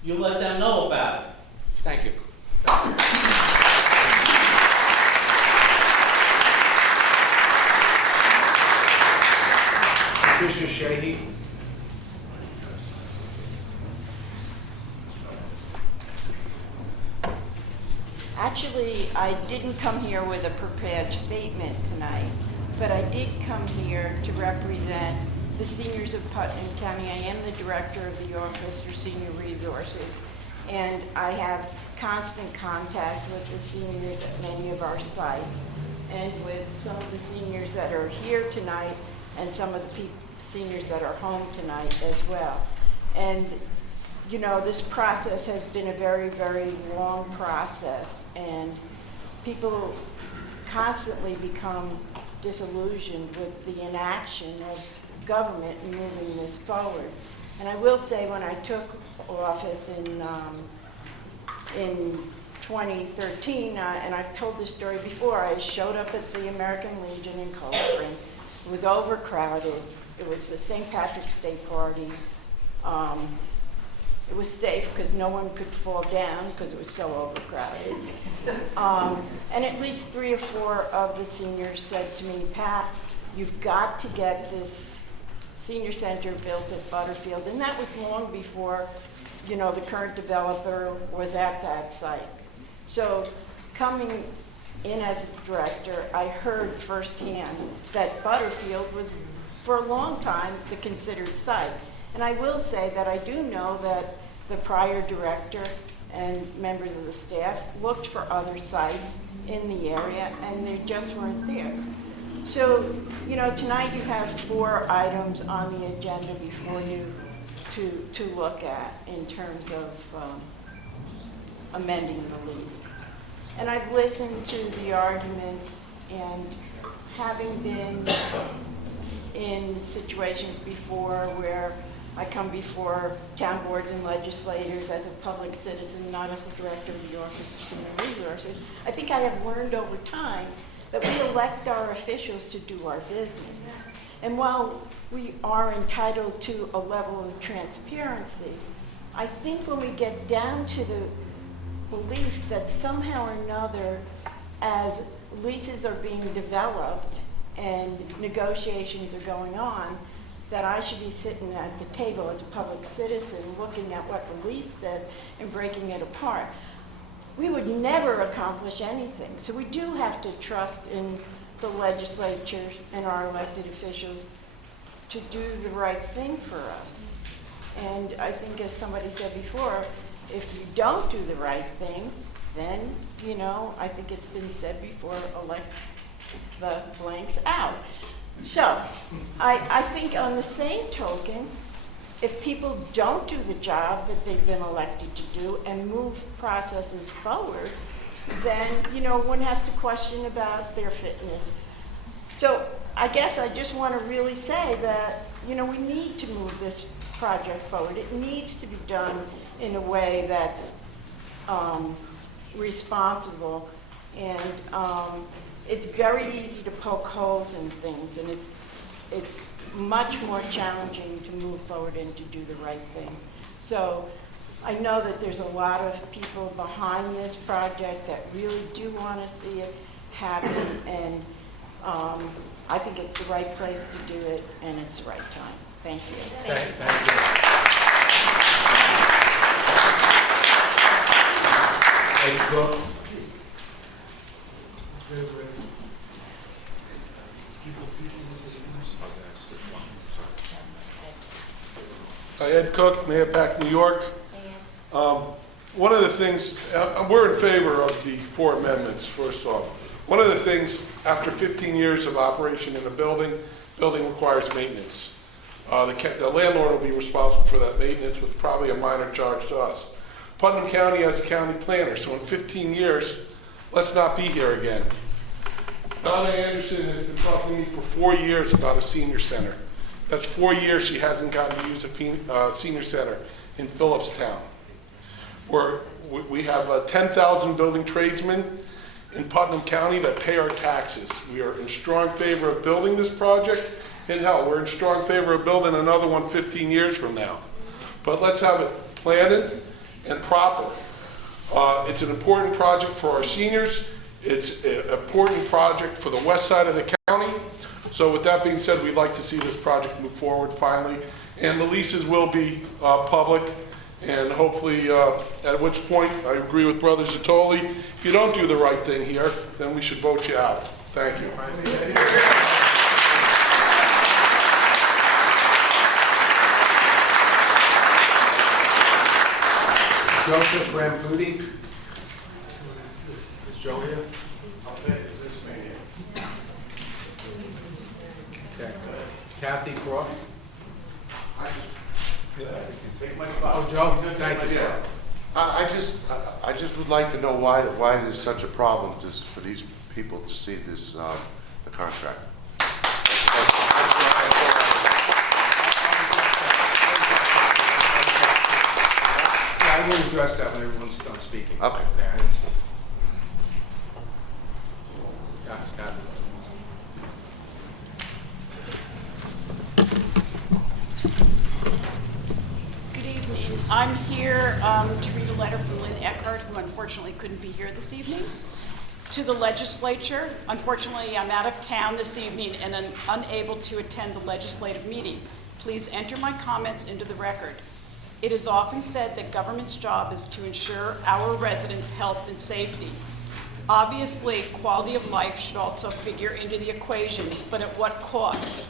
you let them know about it. Thank you. Patricia Sheehy. Actually, I didn't come here with a prepared statement tonight, but I did come here to represent the seniors of Putnam County. I am the director of the Office for Senior Resources, and I have constant contact with the seniors at many of our sites, and with some of the seniors that are here tonight, and some of the seniors that are home tonight as well. And you know, this process has been a very, very long process, and people constantly become disillusioned with the inaction of government in moving this forward. And I will say, when I took office in 2013, and I've told this story before, I showed up at the American Legion in Cold Spring. It was overcrowded. It was the St. Patrick's Day party. It was safe because no one could fall down because it was so overcrowded. And at least 3 or 4 of the seniors said to me, Pat, you've got to get this senior center built at Butterfield. And that was long before, you know, the current developer was at that site. So coming in as a director, I heard firsthand that Butterfield was, for a long time, the considered site. And I will say that I do know that the prior director and members of the staff looked for other sites in the area, and they just weren't there. So, you know, tonight you have 4 items on the agenda before you to look at in terms of amending the lease. And I've listened to the arguments, and having been in situations before where I come before town boards and legislators as a public citizen, not as the director of the Office of Senior Resources, I think I have learned over time that we elect our officials to do our business. And while we are entitled to a level of transparency, I think when we get down to the belief that somehow or another, as leases are being developed and negotiations are going on, that I should be sitting at the table as a public citizen looking at what the lease said and breaking it apart, we would never accomplish anything. So we do have to trust in the legislature and our elected officials to do the right thing for us. And I think, as somebody said before, if you don't do the right thing, then, you know, I think it's been said before, elect the blanks out. So, I think on the same token, if people don't do the job that they've been elected to do and move processes forward, then, you know, one has to question about their fitness. So, I guess I just want to really say that, you know, we need to move this project forward. It needs to be done in a way that's responsible, and it's very easy to poke holes in things, and it's much more challenging to move forward and to do the right thing. So I know that there's a lot of people behind this project that really do want to see it happen, and I think it's the right place to do it, and it's the right time. Thank you. Thank you. Ed Cook. Ed Cook, Mahopac, New York. One of the things, we're in favor of the 4 amendments, first off. One of the things, after 15 years of operation in a building requires maintenance. The landlord will be responsible for that maintenance with probably a minor charge to us. Putnam County has a county planner, so in 15 years, let's not be here again. Donna Anderson has been talking to me for 4 years about a senior center. That's 4 years she hasn't gotten to use a senior center in Phillipstown. We have 10,000 building tradesmen in Putnam County that pay our taxes. We are in strong favor of building this project, and hell, we're in strong favor of building another one 15 years from now. But let's have it planted and proper. It's an important project for our seniors. It's an important project for the west side of the county. So with that being said, we'd like to see this project move forward finally. And the leases will be public. And hopefully, at which point, I agree with Brother Zatoli, if you don't do the right thing here, then we should vote you out. Thank you. Joseph Rambuti. Is Joe here? Okay. Kathy Croft. Oh, Joe, thank you. Yeah. I just would like to know why there's such a problem just for these people to see this, the contract. I will address that when everyone's done speaking. Okay. I understand. Kathy. I'm here to read a letter from Lynn Eckhart, who unfortunately couldn't be here this evening, to the legislature. Unfortunately, I'm out of town this evening and I'm unable to attend the legislative meeting. Please enter my comments into the record. It is often said that government's job is to ensure our residents' health and safety. Obviously, quality of life should also figure into the equation, but at what cost?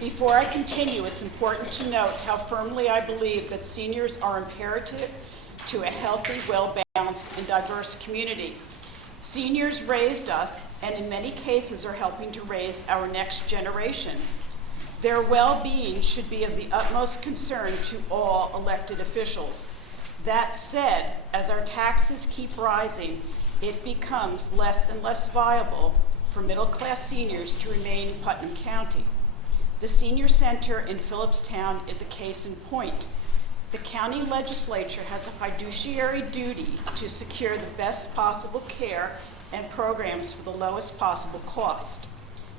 Before I continue, it's important to note how firmly I believe that seniors are imperative to a healthy, well-balanced, and diverse community. Seniors raised us, and in many cases are helping to raise our next generation. Their well-being should be of the utmost concern to all elected officials. That said, as our taxes keep rising, it becomes less and less viable for middle-class seniors to remain in Putnam County. The Senior Center in Phillipstown is a case in point. The county legislature has a fiduciary duty to secure the best possible care and programs for the lowest possible cost.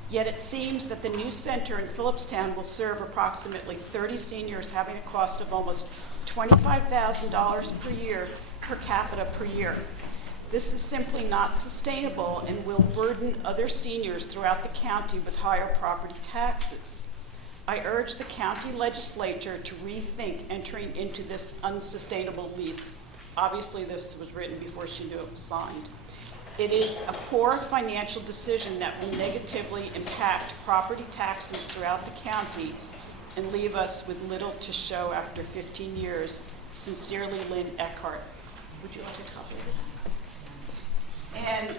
Yet it seems that the new center in Phillipstown will serve approximately 30 seniors, having a cost of almost $25,000 per year, per capita per year. This is simply not sustainable and will burden other seniors throughout the county with higher property taxes. I urge the county legislature to rethink entering into this unsustainable lease. Obviously, this was written before she knew it was signed. It is a poor financial decision that will negatively impact property taxes throughout the county and leave us with little to show after 15 years. Sincerely, Lynn Eckhart. Would you like a copy of this? And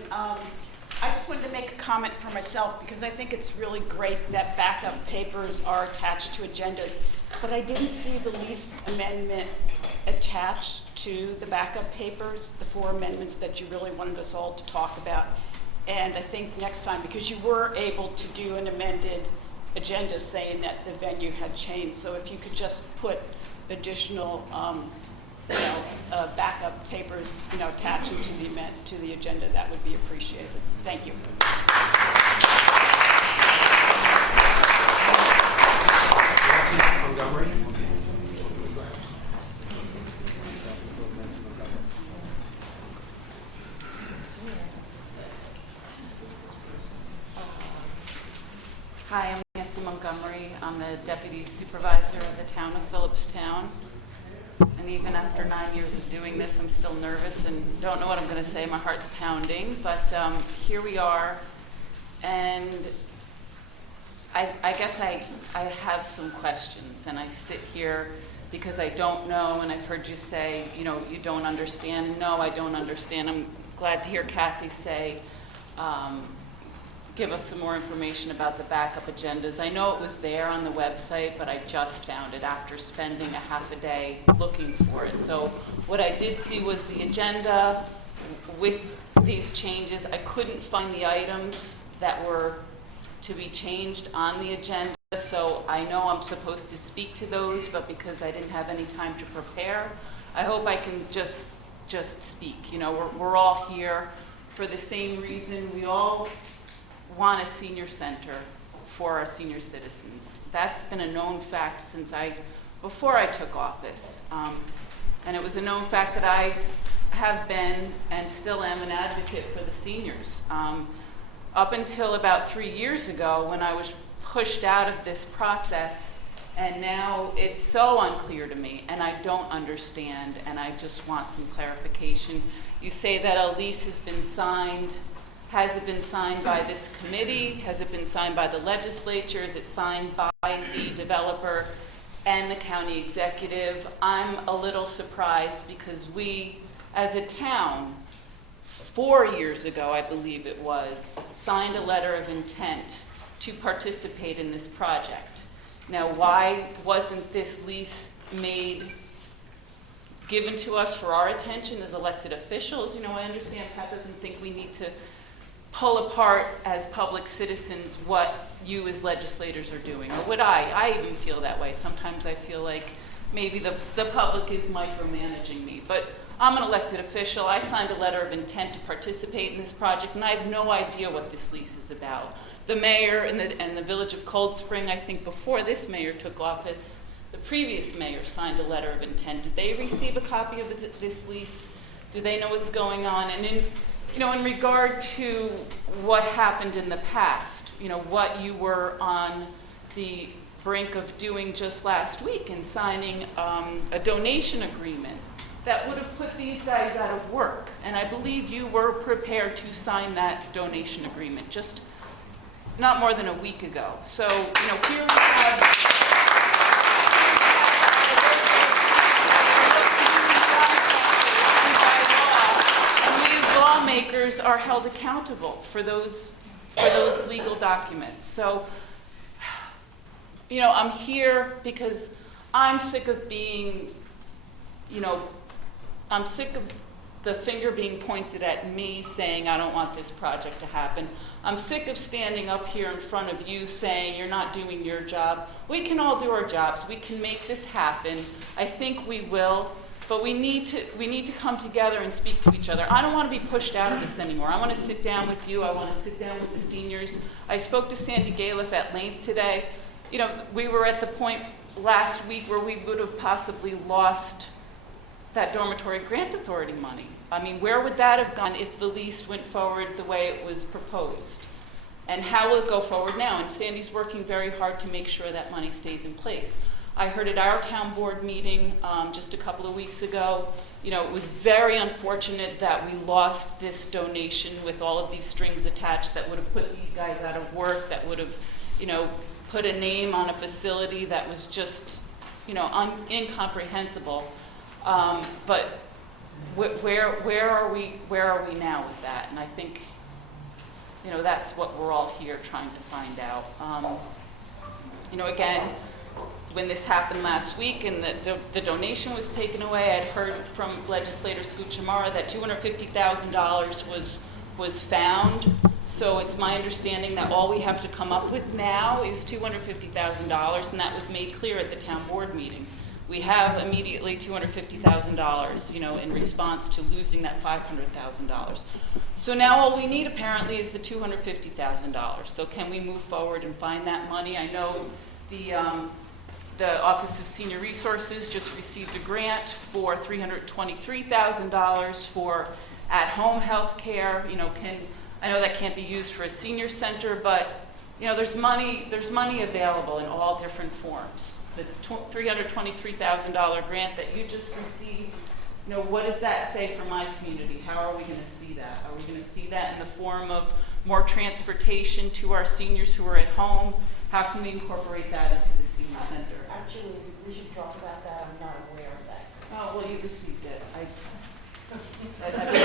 I just wanted to make a comment for myself because I think it's really great that backup papers are attached to agendas, but I didn't see the lease amendment attached to the backup papers, the 4 amendments that you really wanted us all to talk about. And I think next time, because you were able to do an amended agenda saying that the venue had changed, so if you could just put additional backup papers, attaching to the agenda, that would be appreciated. Thank you. Montgomery. Hi, I'm Nancy Montgomery. I'm the Deputy Supervisor of the Town of Phillipstown. And even after 9 years of doing this, I'm still nervous and don't know what I'm going to say. My heart's pounding, but here we are. And I guess I have some questions, and I sit here because I don't know, and I've heard you say, you don't understand. No, I don't understand. I'm glad to hear Kathy say, give us some more information about the backup agendas. I know it was there on the website, but I just found it after spending a half a day looking for it. So what I did see was the agenda with these changes. I couldn't find the items that were to be changed on the agenda, so I know I'm supposed to speak to those, but because I didn't have any time to prepare, I hope I can just speak. You know, we're all here for the same reason. We all want a senior center for our senior citizens. That's been a known fact since before I took office. And it was a known fact that I have been and still am an advocate for the seniors. Up until about 3 years ago when I was pushed out of this process, and now it's so unclear to me and I don't understand, and I just want some clarification. You say that a lease has been signed. Has it been signed by this committee? Has it been signed by the legislature? Is it signed by the developer and the county executive? I'm a little surprised because we, as a town, 4 years ago, I believe it was, signed a letter of intent to participate in this project. Now, why wasn't this lease given to us for our attention as elected officials? You know, I understand Pat doesn't think we need to pull apart as public citizens what you as legislators are doing, or would I even feel that way. Sometimes I feel like maybe the public is micromanaging me, but I'm an elected official. I signed a letter of intent to participate in this project, and I have no idea what this lease is about. The mayor and the village of Cold Spring, I think before this mayor took office, the previous mayor signed a letter of intent. Did they receive a copy of this lease? Do they know what's going on? And in regard to what happened in the past, what you were on the brink of doing just last week and signing a donation agreement that would have put these guys out of work. And I believe you were prepared to sign that donation agreement just not more than a week ago. So, here we have lawmakers are held accountable for those legal documents. So, I'm here because I'm sick of being, I'm sick of the finger being pointed at me saying I don't want this project to happen. I'm sick of standing up here in front of you saying you're not doing your job. We can all do our jobs. We can make this happen. I think we will. But we need to come together and speak to each other. I don't want to be pushed out of this anymore. I want to sit down with you. I want to sit down with the seniors. I spoke to Sandy Galiff at length today. We were at the point last week where we would have possibly lost that dormitory grant authority money. I mean, where would that have gone if the lease went forward the way it was proposed? And how will it go forward now? And Sandy's working very hard to make sure that money stays in place. I heard at our town board meeting just a couple of weeks ago, it was very unfortunate that we lost this donation with all of these strings attached that would have put these guys out of work, that would have, put a name on a facility that was just, incomprehensible. But where are we now with that? And I think, that's what we're all here trying to find out. Again, when this happened last week and the donation was taken away, I'd heard from legislator Scoot Chamara that $250,000 was found. So it's my understanding that all we have to come up with now is $250,000, and that was made clear at the town board meeting. We have immediately $250,000, in response to losing that $500,000. So now all we need apparently is the $250,000. So can we move forward and find that money? I know the Office of Senior Resources just received a grant for $323,000 for at-home health care. I know that can't be used for a senior center, but there's money available in all different forms. This $323,000 grant that you just received, what does that say for my community? How are we going to see that? Are we going to see that in the form of more transportation to our seniors who are at home? How can we incorporate that into the senior center? Actually, we should talk about that. I'm not aware of that. Oh, well, you received it.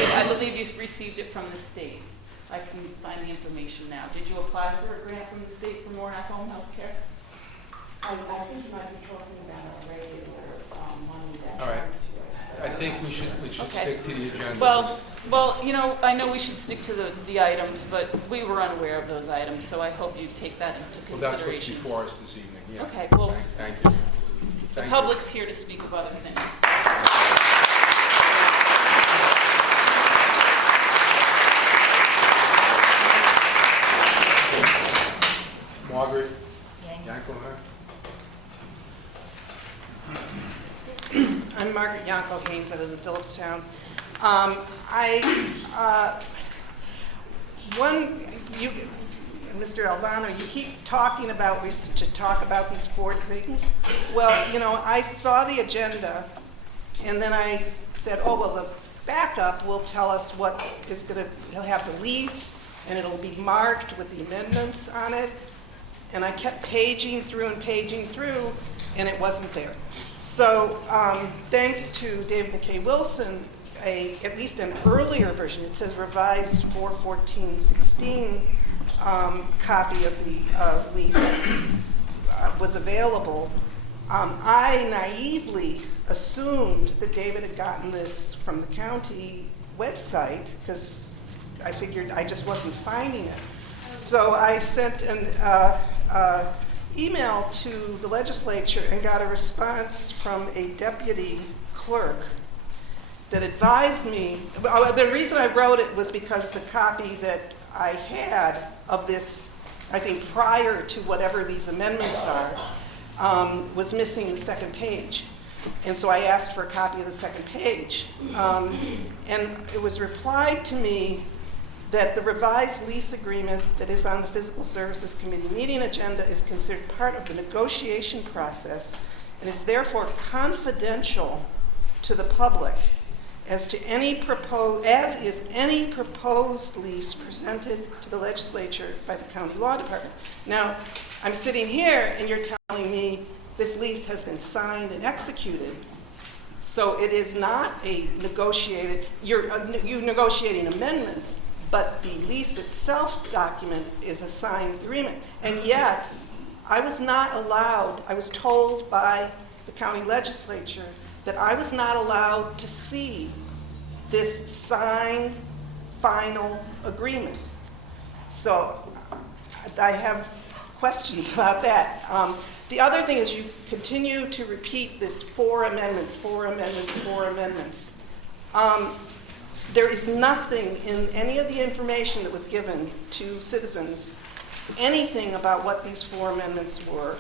I believe you received it from the state. I can find the information now. Did you apply for a grant from the state for more at-home health care? I think you might be talking about a regular money that All right. comes to it. I think we should Okay. stick to the agenda. Well, you know, I know we should stick to the items, but we were unaware of those items, so I hope you take that into Well, that's what's consideration. before us this evening, yeah. Okay, well, Thank you. the Thank you. public's here to speak of other things. Margaret Yankelheim? I'm Margaret Yanko Haynes. I live in Phillipstown. Mr. Albano, you keep talking about we should talk about these 4 things. Well, you know, I saw the agenda, and then I said, oh, well, the backup will tell us what is going to, he'll have the lease, and it'll be marked with the amendments on it. And I kept paging through, and it wasn't there. So thanks to David McKay Wilson, at least an earlier version, it says revised 4/14/16 copy of the lease was available. I naively assumed that David had gotten this from the county website because I figured I just wasn't finding it. So I sent an email to the legislature and got a response from a deputy clerk that advised me. The reason I wrote it was because the copy that I had of this, I think prior to whatever these amendments are, was missing the second page. And so I asked for a copy of the second page. And it was replied to me that the revised lease agreement that is on the Physical Services Committee meeting agenda is considered part of the negotiation process and is therefore confidential to the public as is any proposed lease presented to the legislature by the county law department. Now, I'm sitting here and you're telling me this lease has been signed and executed, so it is not a negotiated, you're negotiating amendments, but the lease itself document is a signed agreement. And yet, I was not allowed, I was told by the county legislature that I was not allowed to see this signed final agreement. So I have questions about that. The other thing is you continue to repeat this 4 amendments, 4 amendments, 4 amendments. There is nothing in any of the information that was given to citizens, anything about what these 4 amendments were.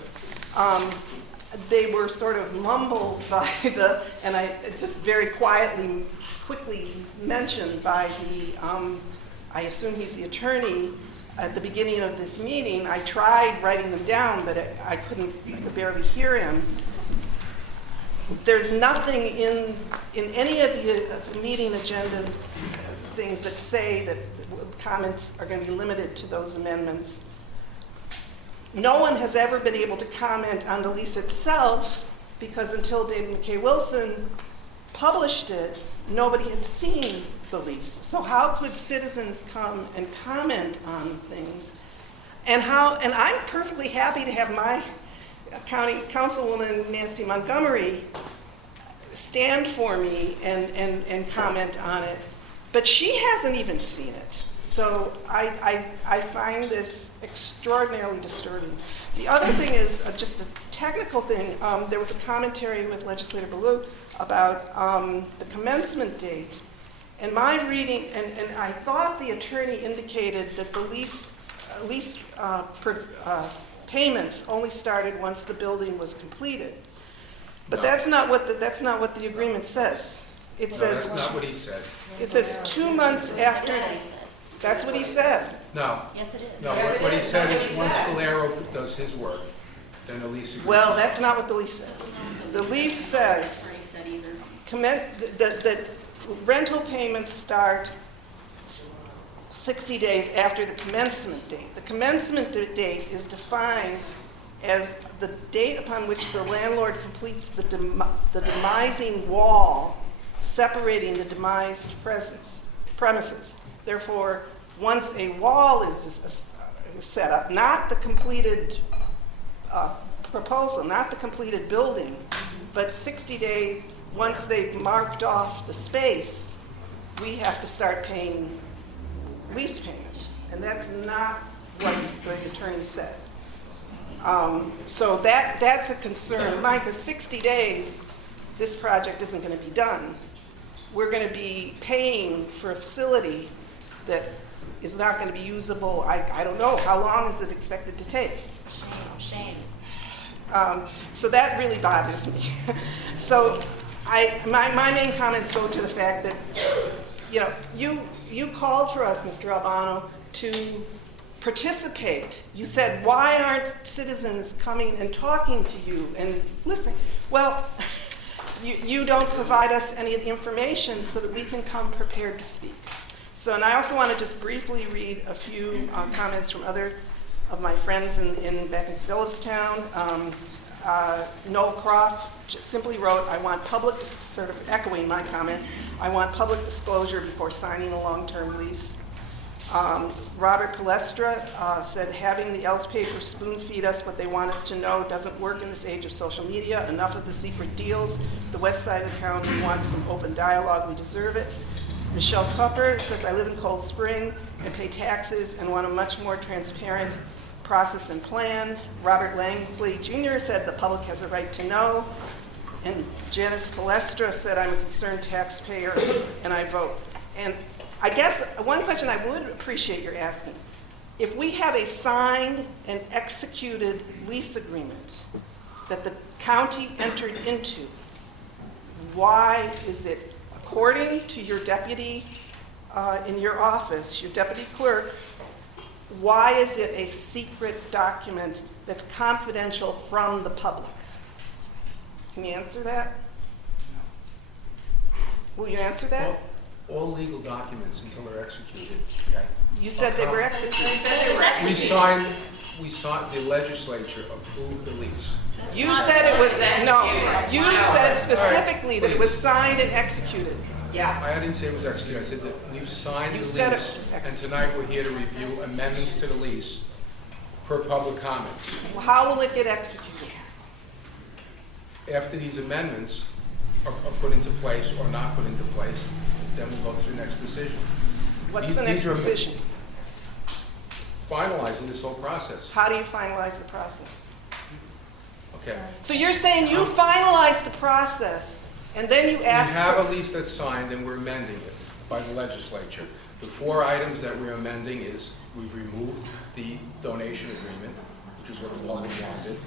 They were sort of mumbled by and I just very quickly mentioned by I assume he's the attorney at the beginning of this meeting. I tried writing them down, but I could barely hear him. There's nothing in any of the meeting agenda things that say that comments are going to be limited to those amendments. No one has ever been able to comment on the lease itself because until David McKay Wilson published it, nobody had seen the lease. So how could citizens come and comment on things? And I'm perfectly happy to have my County Councilwoman Nancy Montgomery stand for me and comment on it, but she hasn't even seen it. So I find this extraordinarily disturbing. The other thing is just a technical thing. There was a commentary with Legislator Ballew about the commencement date. And my reading, and I thought the attorney indicated that the lease payments only started once the building was completed. But that's not what the agreement says. It says that's not what he said. It says 2 months after. That's what he said. No. Yes, it is. No, what he said is once Calero does his work, then the lease agreement. Well, that's not what the lease says. The lease says that rental payments start 60 days after the commencement date. The commencement date is defined as the date upon which the landlord completes the demising wall separating the demised premises. Therefore, once a wall is set up, not the completed proposal, not the completed building, but 60 days, once they've marked off the space, we have to start paying lease payments. And that's not what the attorney said. So that's a concern of mine, because 60 days, this project isn't going to be done. We're going to be paying for a facility that is not going to be usable. I don't know. How long is it expected to take? Shame. So that really bothers me. So my main comments go to the fact that, you called for us, Mr. Albano, to participate. You said, why aren't citizens coming and talking to you and listening? Well, you don't provide us any of the information so that we can come prepared to speak. So, and I also want to just briefly read a few comments from other of my friends back in Phillipstown. Noel Croft simply wrote, I want sort of echoing my comments, I want public disclosure before signing a long-term lease. Robert Palestra said, having the else paper spoon feed us what they want us to know doesn't work in this age of social media. Enough of the secret deals. The west side of the county wants some open dialogue. We deserve it. Michelle Cupper says, I live in Cold Spring and pay taxes and want a much more transparent process and plan. Robert Langley Jr. said, the public has a right to know. And Janice Palestra said, I'm a concerned taxpayer and I vote. And I guess one question I would appreciate your asking, if we have a signed and executed lease agreement that the county entered into, why is it, according to your deputy in your office, your deputy clerk, why is it a secret document that's confidential from the public? Can you answer that? Will you answer that? All legal documents until they're executed, okay? You said they were executed. We signed, the legislature approved the lease. You said it was, no, you said specifically that it was signed and executed. Yeah. I didn't say it was executed, I said that we've signed the lease, and tonight we're here to review amendments to the lease per public comments. Well, how will it get executed? After these amendments are put into place or not put into place, then we'll go to the next decision. What's the next decision? Finalizing this whole process. How do you finalize the process? Okay. So you're saying you finalize the process and then you ask We have a lease that's signed and we're amending it by the legislature. The 4 items that we're amending is we've removed the donation agreement, which is what the public wanted.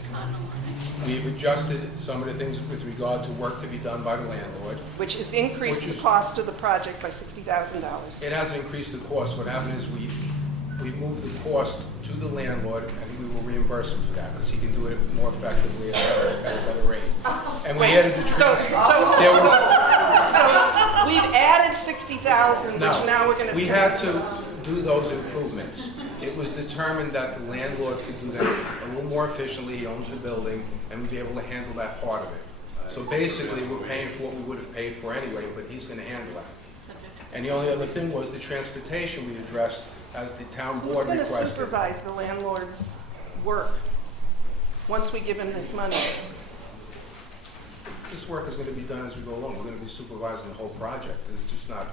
We've adjusted some of the things with regard to work to be done by the landlord. Which has increased the cost of the project by $60,000. It hasn't increased the cost. What happened is we moved the cost to the landlord and we will reimburse him for that because he can do it more effectively at a better rate. And we added the So we've added $60,000, which now we're going to. We had to do those improvements. It was determined that the landlord could do that a little more efficiently. He owns the building and would be able to handle that part of it. So basically, we're paying for what we would have paid for anyway, but he's going to handle that. And the only other thing was the transportation we addressed as the town board requested. Who's going to supervise the landlord's work once we give him this money? This work is going to be done as we go along. We're going to be supervising the whole project. It's just not.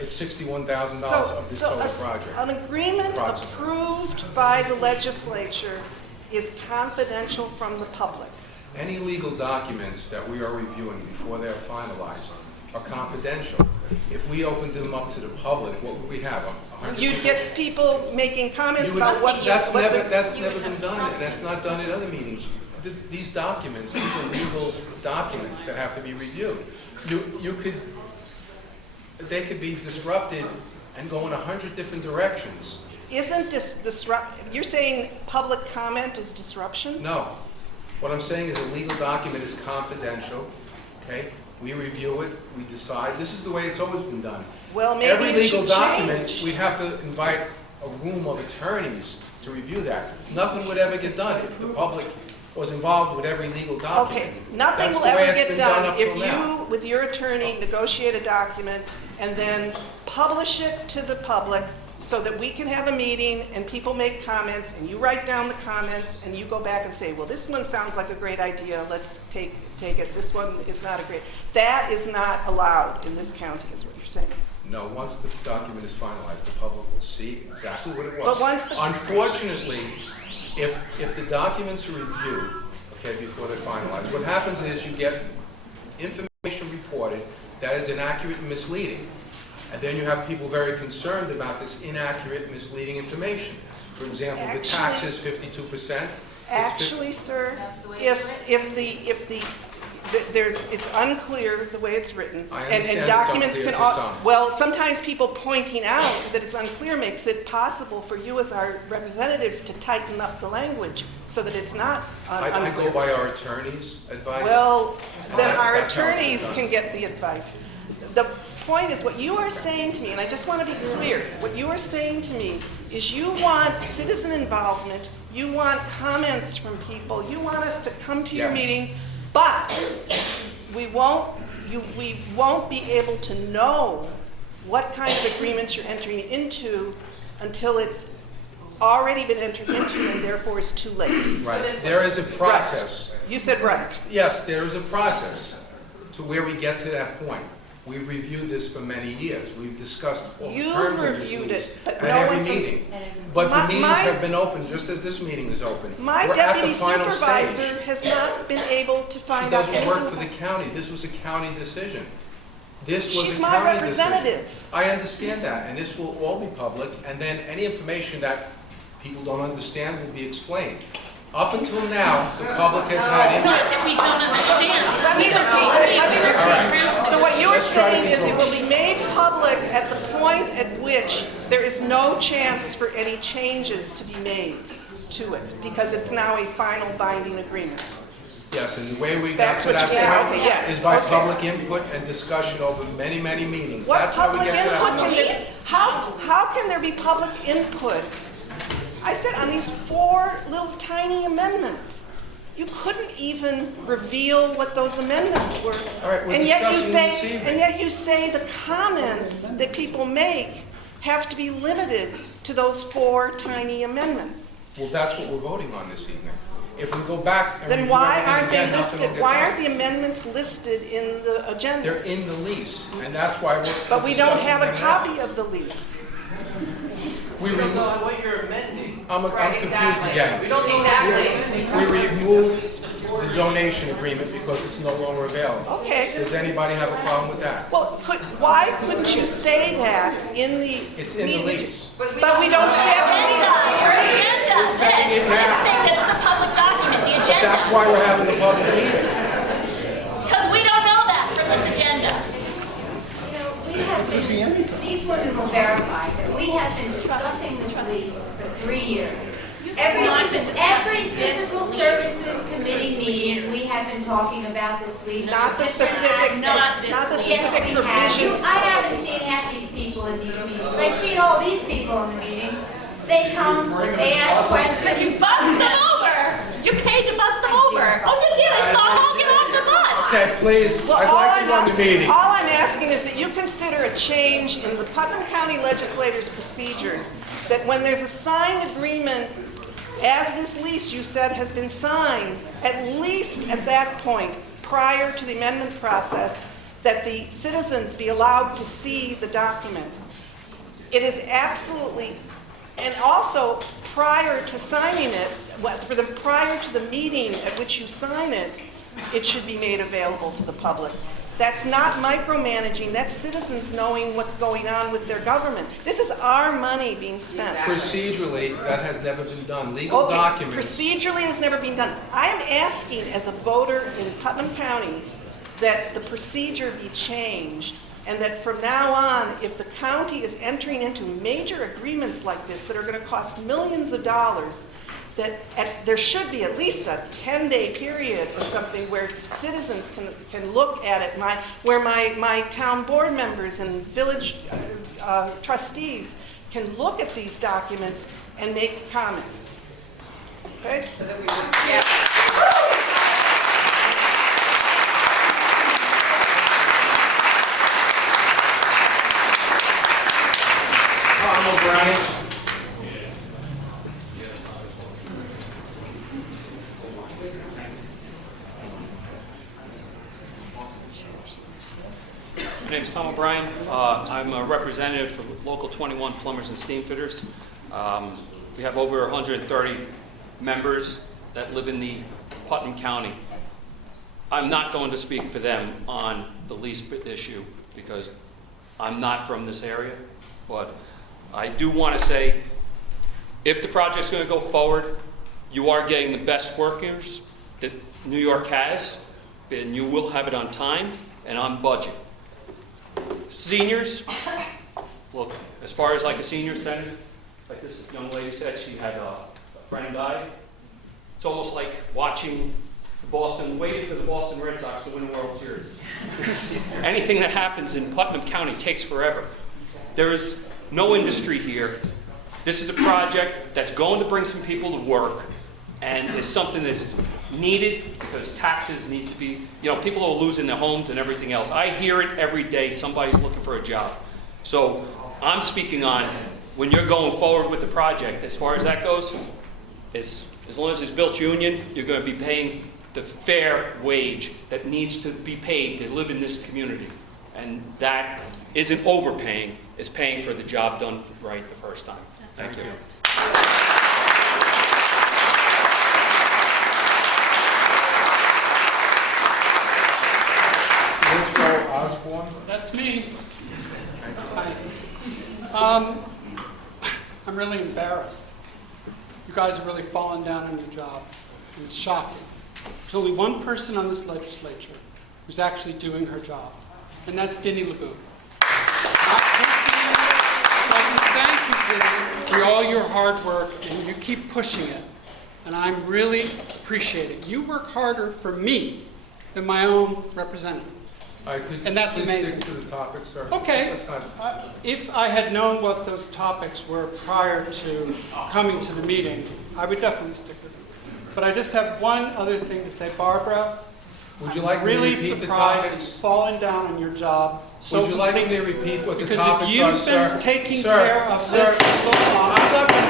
It's $61,000 of this total project. An agreement approved by the legislature is confidential from the public. Any legal documents that we are reviewing before they're finalized are confidential. If we opened them up to the public, what would we have? You'd get people making comments about what. That's never been done, and that's not done at other meetings. These documents, these are legal documents that have to be reviewed. They could be disrupted and go in 100 different directions. Isn't you're saying public comment is disruption? No. What I'm saying is a legal document is confidential, okay? We review it, we decide. This is the way it's always been done. Well, maybe every legal should document, change. we have to invite a room of attorneys to review that. Nothing would ever get done if the public was involved with every legal document. Okay, nothing That's will the way ever it's get been done up if till now. you, with your attorney, negotiate a document and then publish it to the public so that we can have a meeting and people make comments and you write down the comments and you go back and say, well, this one sounds like a great idea, let's take it. This one is not a great. That is not allowed in this county, is what you're saying. No, once the document is finalized, the public will see exactly what it was. But once Unfortunately, if the documents are reviewed, okay, before they're finalized, what happens is you get information reported that is inaccurate and misleading. And then you have people very concerned about this inaccurate, misleading information. For example, the tax is 52%. Actually, sir, it's unclear the way it's written, I and understand documents it's can unclear to some. well, sometimes people pointing out that it's unclear makes it possible for you as our representatives to tighten up the language so that it's not unclear. I go by our attorney's advice. Well, then our That's how it's attorneys done. can get the advice. The point is, what you are saying to me, and I just want to be clear, what you are saying to me is you want citizen involvement, you want comments from people, you want us to come to your Yes. meetings, but we won't be able to know what kind of agreements you're entering into until it's already been entered into and therefore it's too late. Right. There is a process. Right. You said right. Yes, there is a process to where we get to that point. We've reviewed this for many years. We've discussed all the You've terms of this reviewed lease it, but at no every one from- meeting. But My- the meetings my- have been open just as this meeting is open. My We're at deputy the final supervisor stage. has not been able to She find out doesn't work anything for the county. This was a county decision. This was She's a my county representative. decision. I understand that, and this will all be public, and then any information that people don't understand will be explained. Up until now, the public has had It's not input. that we don't understand. Let me We don't repeat. So what you're Let's try to saying be is it clear. will be made public at the point at which there is no chance for any changes to be made to it, because it's now a final binding agreement. Yes, and the way we got That's to what that you're saying. point Okay, yes. is by Okay. public input and discussion over many, many meetings. What That's how we public get to that input can point. there, how can there be public input? I said on these 4 little tiny amendments. You couldn't even reveal what those amendments were. All right, we're And yet you discussing this evening. and yet you say the comments that people make have to be limited to those 4 tiny amendments. Well, that's what we're voting on this evening. If we go back and Then review why everything aren't they again, nothing will listed? get Why done. aren't the amendments listed in the agenda? They're in the lease, and that's why we're But we don't discussing have a them now. copy of the lease. We We don't remo- know what you're amending. I'm confused again. We don't know what you're amending. We removed the donation agreement because it's no longer available. Okay. Does anybody have a problem with that? Well, why couldn't you say that in the It's in the meeting? lease. But we don't say Your agenda, We're setting it this now. thing, that's the public document, the agenda. That's why we're having the public meeting. Because we don't know that from this agenda. You know, we have been, these women will verify that we have been discussing this lease for 3 years. Every physical services committee meeting, we have been talking about this lease. Not the specific, Not this not the lease. specific Yes, we have. provisions. I haven't seen half these people at these meetings. I've seen all these people in the meetings. They come, they ask Because questions. you bust them over. You paid to bust them over. Oh, you did. I saw them all get off the bus. Okay, please, Well, I'd like to run the meeting. all I'm asking is that you consider a change in the Putnam County legislators' procedures, that when there's a signed agreement, as this lease you said has been signed, at least at that point, prior to the amendment process, that the citizens be allowed to see the document. It is absolutely, and also prior to signing it, prior to the meeting at which you sign it, it should be made available to the public. That's not micromanaging, that's citizens knowing what's going on with their government. This is our money being spent. Procedurally, that has never been done. Legal Okay, documents. procedurally has never been done. I am asking as a voter in Putnam County that the procedure be changed, and that from now on, if the county is entering into major agreements like this that are going to cost millions of dollars, that there should be at least a 10-day period or something where citizens can look at it, where my town board members and village trustees can look at these documents and make comments. Okay? So that we Carmel Bryant. My name's Tom O'Brien. I'm a representative for Local 21 Plumbers and Steam Fitters. We have over 130 members that live in the Putnam County. I'm not going to speak for them on the lease issue because I'm not from this area, but I do want to say if the project's going to go forward, you are getting the best workers that New York has, and you will have it on time and on budget. Seniors, look, as far as like a senior center, like this young lady said, she had a friend die. It's almost like watching waiting for the Boston Red Sox to win a World Series. Anything that happens in Putnam County takes forever. There is no industry here. This is a project that's going to bring some people to work, and it's something that's needed because taxes need to be, people are losing their homes and everything else. I hear it every day, somebody's looking for a job. So I'm speaking on when you're going forward with the project, as far as that goes, as long as it's built union, you're going to be paying the fair wage that needs to be paid to live in this community. And that isn't overpaying, it's paying for the job done right the first time. Thank you. Osborne. That's me. Hi. I'm really embarrassed. You guys are really falling down on your job. And it's shocking. There's only one person on this legislature who's actually doing her job, and that's Dinny LeBoux. Thank you, Dinny, for all your hard work, and you keep pushing it. And I'm really appreciating it. You work harder for me than my own representative. And that's amazing. Stick to the topic, sir. Okay. If I had known what those topics were prior to coming to the meeting, I would definitely stick with them. But I just have one other thing to say, Barbara. Would you like me to repeat really the surprised topics? you've fallen down on your job. So Would you like me to repeat what the because topics if you've are, sir? been taking Sir, care of sir, this for so long.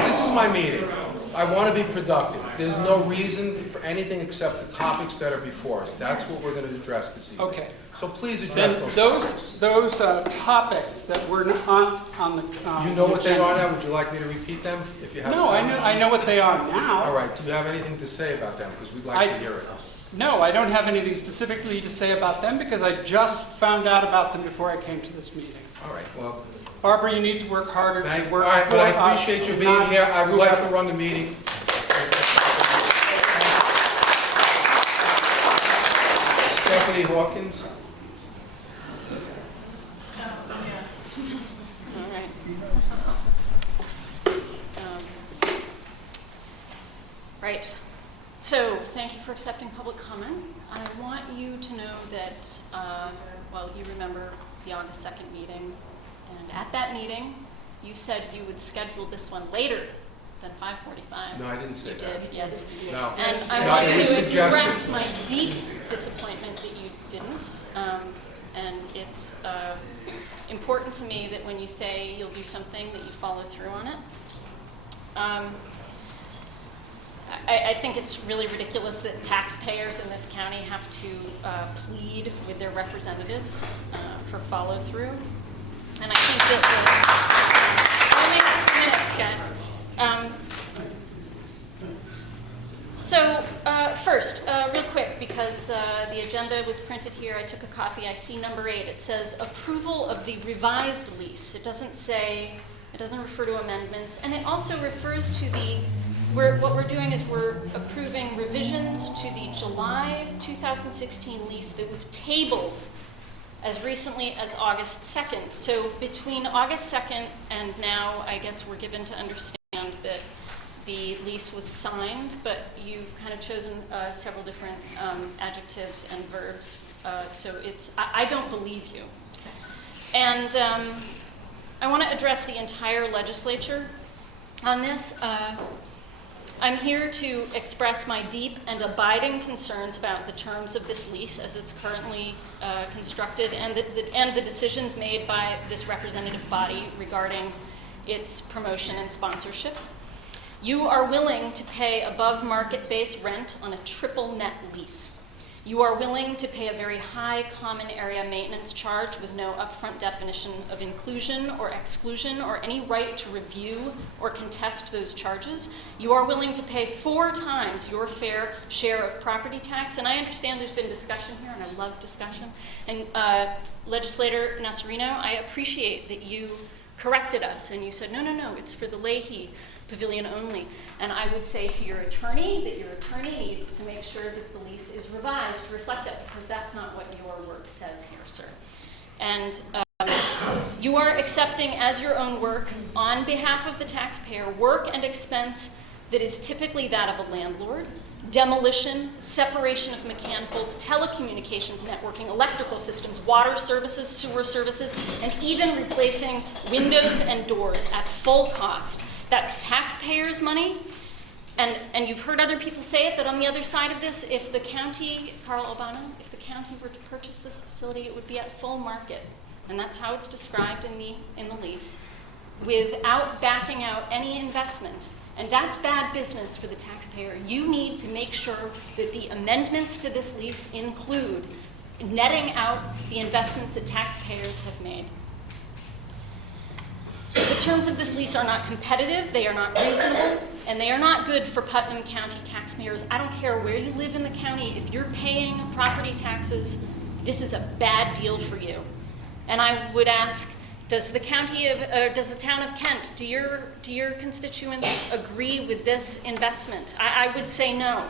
this is my meeting. I want to be productive. There's no reason for anything except the topics that are before us. That's what we're going to address this evening. Okay. So please address Then those topics. those topics that were not on the You know what they agenda. are now? Would you like me to repeat them? If you have No, I know what they are now. All right. Do you have anything to say about them? Because we'd like to hear it. No, I don't have anything specifically to say about them because I just found out about them before I came to this meeting. All right. Well, Barbara, you need to work harder to work all right, for but I us, appreciate you being not here. I would like to whoever. run the meeting. Stephanie Hawkins. All right. Right. So, thank you for accepting public comment. I want you to know that, well, you remember the August 2nd meeting, and at that meeting, you said you would schedule this one later than 5:45. No, I didn't say you that. did, yes. No. And I No, want it was to suggested. express my deep disappointment that you didn't. And it's important to me that when you say you'll do something, that you follow through on it. I think it's really ridiculous that taxpayers in this county have to plead with their representatives for follow-through. And I think that only 2 minutes, guys. First, real quick, because the agenda was printed here, I took a copy. I see number 8. It says approval of the revised lease. It doesn't refer to amendments, and it also refers to what we're doing is we're approving revisions to the July 2016 lease that was tabled as recently as August 2nd. So between August 2nd and now, I guess we're given to understand that the lease was signed, but you've kind of chosen several different adjectives and verbs. So I don't believe you. And I want to address the entire legislature on this. I'm here to express my deep and abiding concerns about the terms of this lease as it's currently constructed and the decisions made by this representative body regarding its promotion and sponsorship. You are willing to pay above market-based rent on a triple net lease. You are willing to pay a very high common area maintenance charge with no upfront definition of inclusion or exclusion or any right to review or contest those charges. You are willing to pay 4 times your fair share of property tax. And I understand there's been discussion here, and I love discussion. And Legislator Nasarino, I appreciate that you corrected us and you said, no, no, no, it's for the Lahey Pavilion only. And I would say to your attorney that your attorney needs to make sure that the lease is revised to reflect that, because that's not what your work says here, sir. And you are accepting as your own work, on behalf of the taxpayer, work and expense that is typically that of a landlord: demolition, separation of mechanicals, telecommunications networking, electrical systems, water services, sewer services, and even replacing windows and doors at full cost. That's taxpayers' money. And you've heard other people say it, that on the other side of this, if the county, Carl Albano, if the county were to purchase this facility, it would be at full market. And that's how it's described in the lease, without backing out any investment. And that's bad business for the taxpayer. You need to make sure that the amendments to this lease include netting out the investments that taxpayers have made. The terms of this lease are not competitive, they are not reasonable, and they are not good for Putnam County taxpayers. I don't care where you live in the county, if you're paying property taxes, this is a bad deal for you. And I would ask, does the town of Kent, do your constituents agree with this investment? I would say no.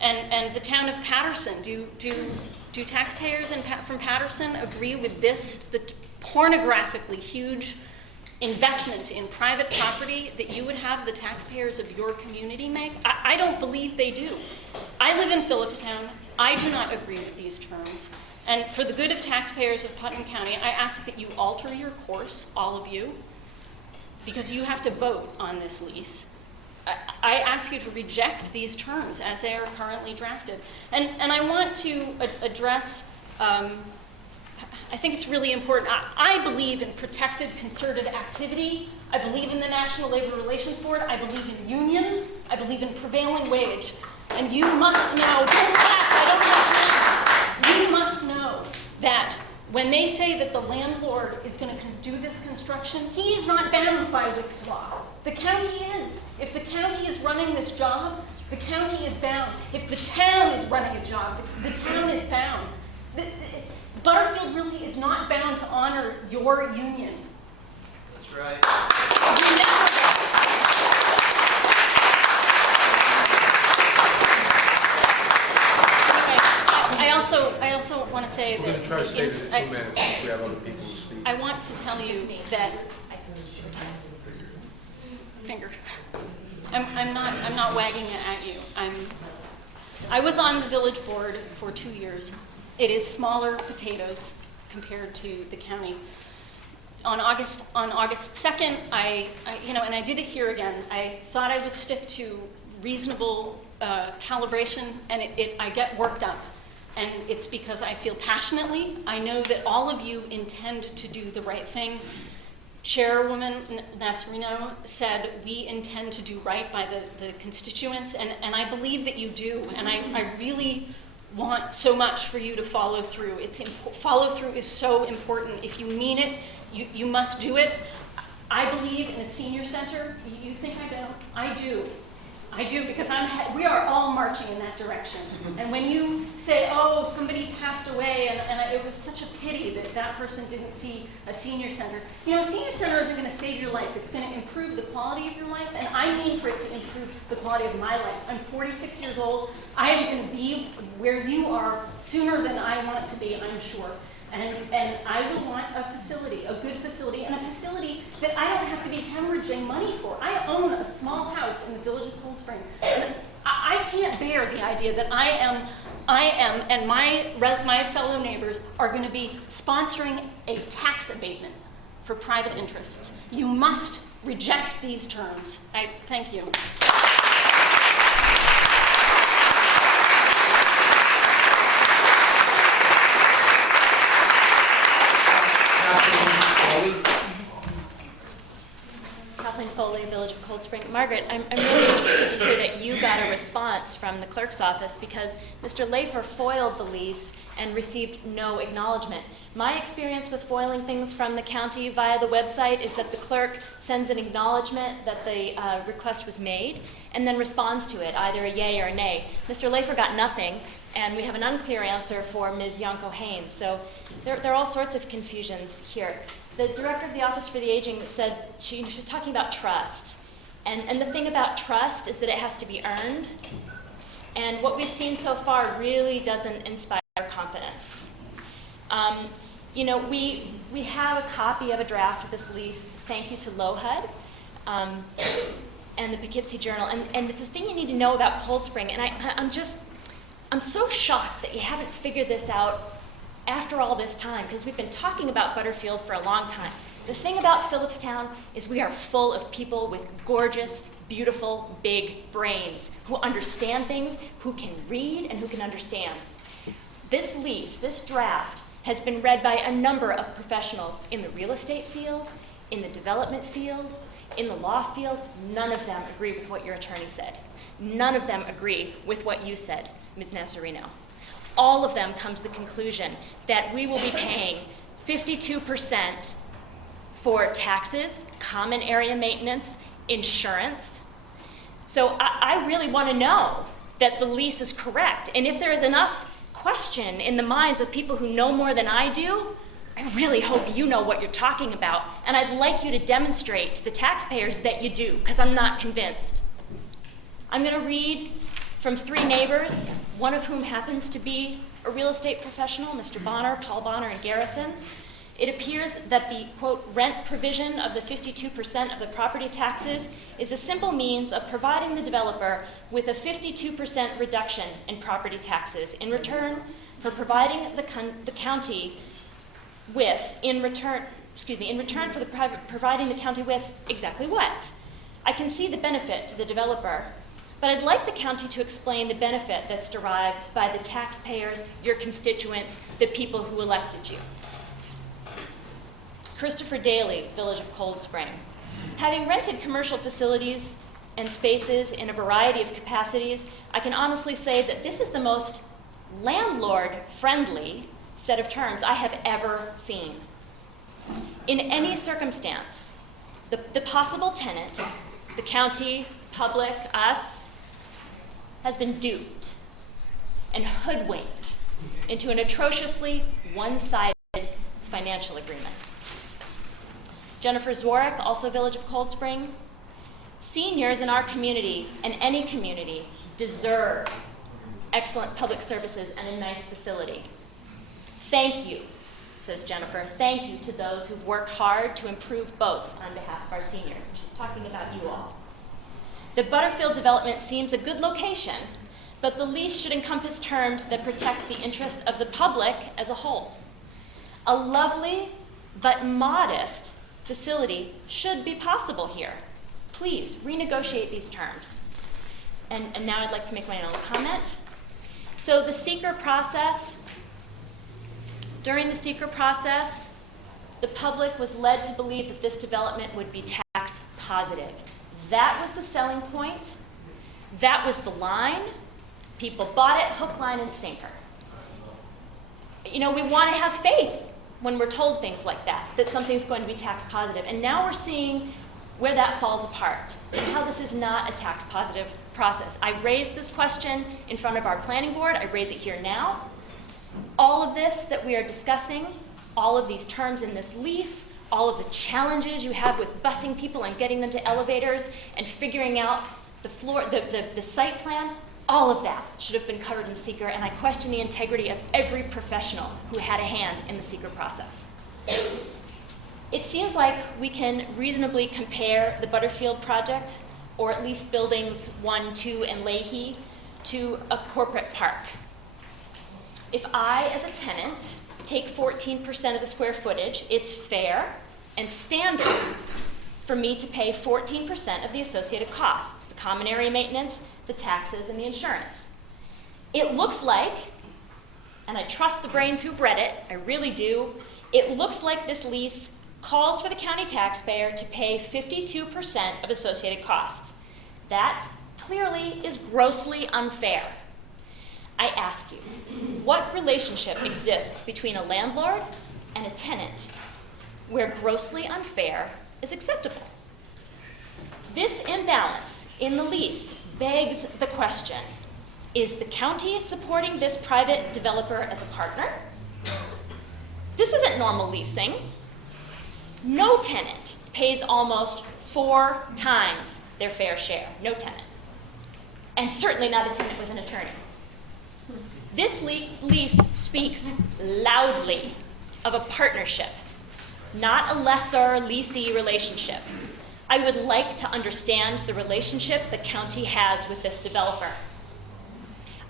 And the town of Patterson, do taxpayers from Patterson agree with this, the pornographically huge investment in private property that you would have the taxpayers of your community make? I don't believe they do. I live in Phillipstown. I do not agree with these terms. And for the good of taxpayers of Putnam County, I ask that you alter your course, all of you, because you have to vote on this lease. I ask you to reject these terms as they are currently drafted. And I want to address, I think it's really important. I believe in protected, concerted activity. I believe in the National Labor Relations Board. I believe in union. I believe in prevailing wage. And you must know, don't laugh, I don't know. You must know that when they say that the landlord is going to do this construction, he is not bound by Wick's law. The county is. If the county is running this job, the county is bound. If the town is running a job, the town is bound. Butterfield Realty is not bound to honor your union. That's right. I also want to say We're that going to try to stay to 2 minutes if we have other people to speak. I want to tell you that finger. I'm not wagging it at you. I was on the village board for 2 years. It is smaller potatoes compared to the county. On August 2nd, and I did it here again. I thought I would stick to reasonable calibration, and I get worked up. And it's because I feel passionately. I know that all of you intend to do the right thing. Chairwoman Nasarino said we intend to do right by the constituents, and I believe that you do. And I really want so much for you to follow through. Follow through is so important. If you mean it, you must do it. I believe in a senior center. You think I don't? I do. I do, because we are all marching in that direction. And when you say, oh, somebody passed away, and it was such a pity that that person didn't see a senior center. You know, a senior center isn't going to save your life. It's going to improve the quality of your life, and I mean for it to improve the quality of my life. I'm 46 years old. I am going to be where you are sooner than I want to be, I'm sure. And I will want a facility, a good facility, and a facility that I don't have to be hemorrhaging money for. I own a small house in the village of Cold Spring. And I can't bear the idea that I am, and my fellow neighbors are going to be sponsoring a tax abatement for private interests. You must reject these terms. Thank you. Foley, Village of Cold Spring. Margaret, I'm really interested to hear that you got a response from the clerk's office because Mr. Lahey foiled the lease and received no acknowledgement. My experience with foiling things from the county via the website is that the clerk sends an acknowledgement that the request was made and then responds to it, either a yay or a nay. Mr. Lahey got nothing, and we have an unclear answer for Ms. Yonko Haynes. So there are all sorts of confusions here. The director of the Office for the Aging said, she was talking about trust. And the thing about trust is that it has to be earned. And what we've seen so far really doesn't inspire confidence. You know, we have a copy of a draft of this lease, thank you to LOHUD, and the Poughkeepsie Journal. And the thing you need to know about Cold Spring, and I'm so shocked that you haven't figured this out after all this time, because we've been talking about Butterfield for a long time. The thing about Phillipstown is we are full of people with gorgeous, beautiful, big brains who understand things, who can read, and who can understand. This lease, this draft, has been read by a number of professionals in the real estate field, in the development field, in the law field. None of them agree with what your attorney said. None of them agree with what you said, Ms. Nasarino. All of them come to the conclusion that we will be paying 52% for taxes, common area maintenance, insurance. So I really want to know that the lease is correct. And if there is enough question in the minds of people who know more than I do, I really hope you know what you're talking about. And I'd like you to demonstrate to the taxpayers that you do, because I'm not convinced. I'm going to read from 3 neighbors, one of whom happens to be a real estate professional, Mr. Bonner, Paul Bonner, and Garrison. It appears that the, quote, rent provision of the 52% of the property taxes is a simple means of providing the developer with a 52% reduction in property taxes in return for providing the county with, in return for providing the county with exactly what? I can see the benefit to the developer, but I'd like the county to explain the benefit that's derived by the taxpayers, your constituents, the people who elected you. Christopher Daly, Village of Cold Spring. Having rented commercial facilities and spaces in a variety of capacities, I can honestly say that this is the most landlord-friendly set of terms I have ever seen. In any circumstance, the possible tenant, the county, public, us, has been duped and hoodwinked into an atrociously one-sided financial agreement. Jennifer Zwarek, also Village of Cold Spring. Seniors in our community and any community deserve excellent public services and a nice facility. Thank you, says Jennifer. Thank you to those who've worked hard to improve both on behalf of our seniors. She's talking about you all. The Butterfield development seems a good location, but the lease should encompass terms that protect the interest of the public as a whole. A lovely but modest facility should be possible here. Please renegotiate these terms. And now I'd like to make my own comment. So the seeker process, during the seeker process, the public was led to believe that this development would be tax positive. That was the selling point. That was the line. People bought it hook, line, and sinker. You know, we want to have faith when we're told things like that something's going to be tax positive. And now we're seeing where that falls apart, and how this is not a tax positive process. I raised this question in front of our planning board. I raise it here now. All of this that we are discussing, all of these terms in this lease, all of the challenges you have with busing people and getting them to elevators and figuring out the site plan, all of that should have been covered in seeker, and I question the integrity of every professional who had a hand in the seeker process. It seems like we can reasonably compare the Butterfield project, or at least buildings 1, 2, and Lahey, to a corporate park. If I, as a tenant, take 14% of the square footage, it's fair and standard for me to pay 14% of the associated costs, the common area maintenance, the taxes, and the insurance. It looks like, and I trust the brains who've read it, I really do, it looks like this lease calls for the county taxpayer to pay 52% of associated costs. That clearly is grossly unfair. I ask you, what relationship exists between a landlord and a tenant where grossly unfair is acceptable? This imbalance in the lease begs the question, is the county supporting this private developer as a partner? This isn't normal leasing. No tenant pays almost 4 times their fair share, no tenant. And certainly not a tenant with an attorney. This lease speaks loudly of a partnership, not a lesser leasee relationship. I would like to understand the relationship the county has with this developer.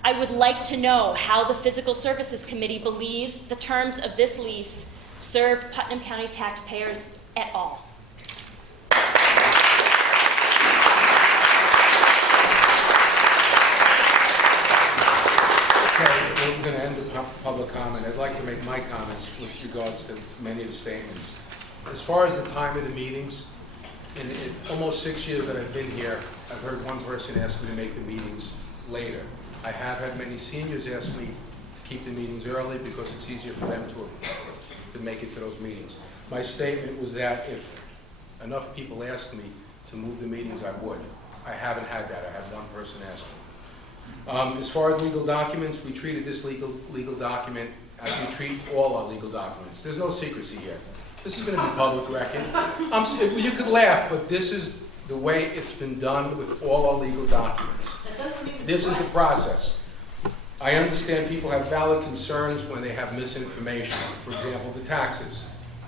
I would like to know how the Physical Services Committee believes the terms of this lease serve Putnam County taxpayers at all. Okay, we're going to end the public comment. I'd like to make my comments with regards to many of the statements. As far as the time of the meetings, in almost 6 years that I've been here, I've heard one person ask me to make the meetings later. I have had many seniors ask me to keep the meetings early because it's easier for them to make it to those meetings. My statement was that if enough people asked me to move the meetings, I would. I haven't had that. I had one person ask me. As far as legal documents, we treated this legal document as we treat all our legal documents. There's no secrecy here. This is going to be public record. You could laugh, but this is the way it's been done with all our legal documents. This is the process. I understand people have valid concerns when they have misinformation. For example, the taxes.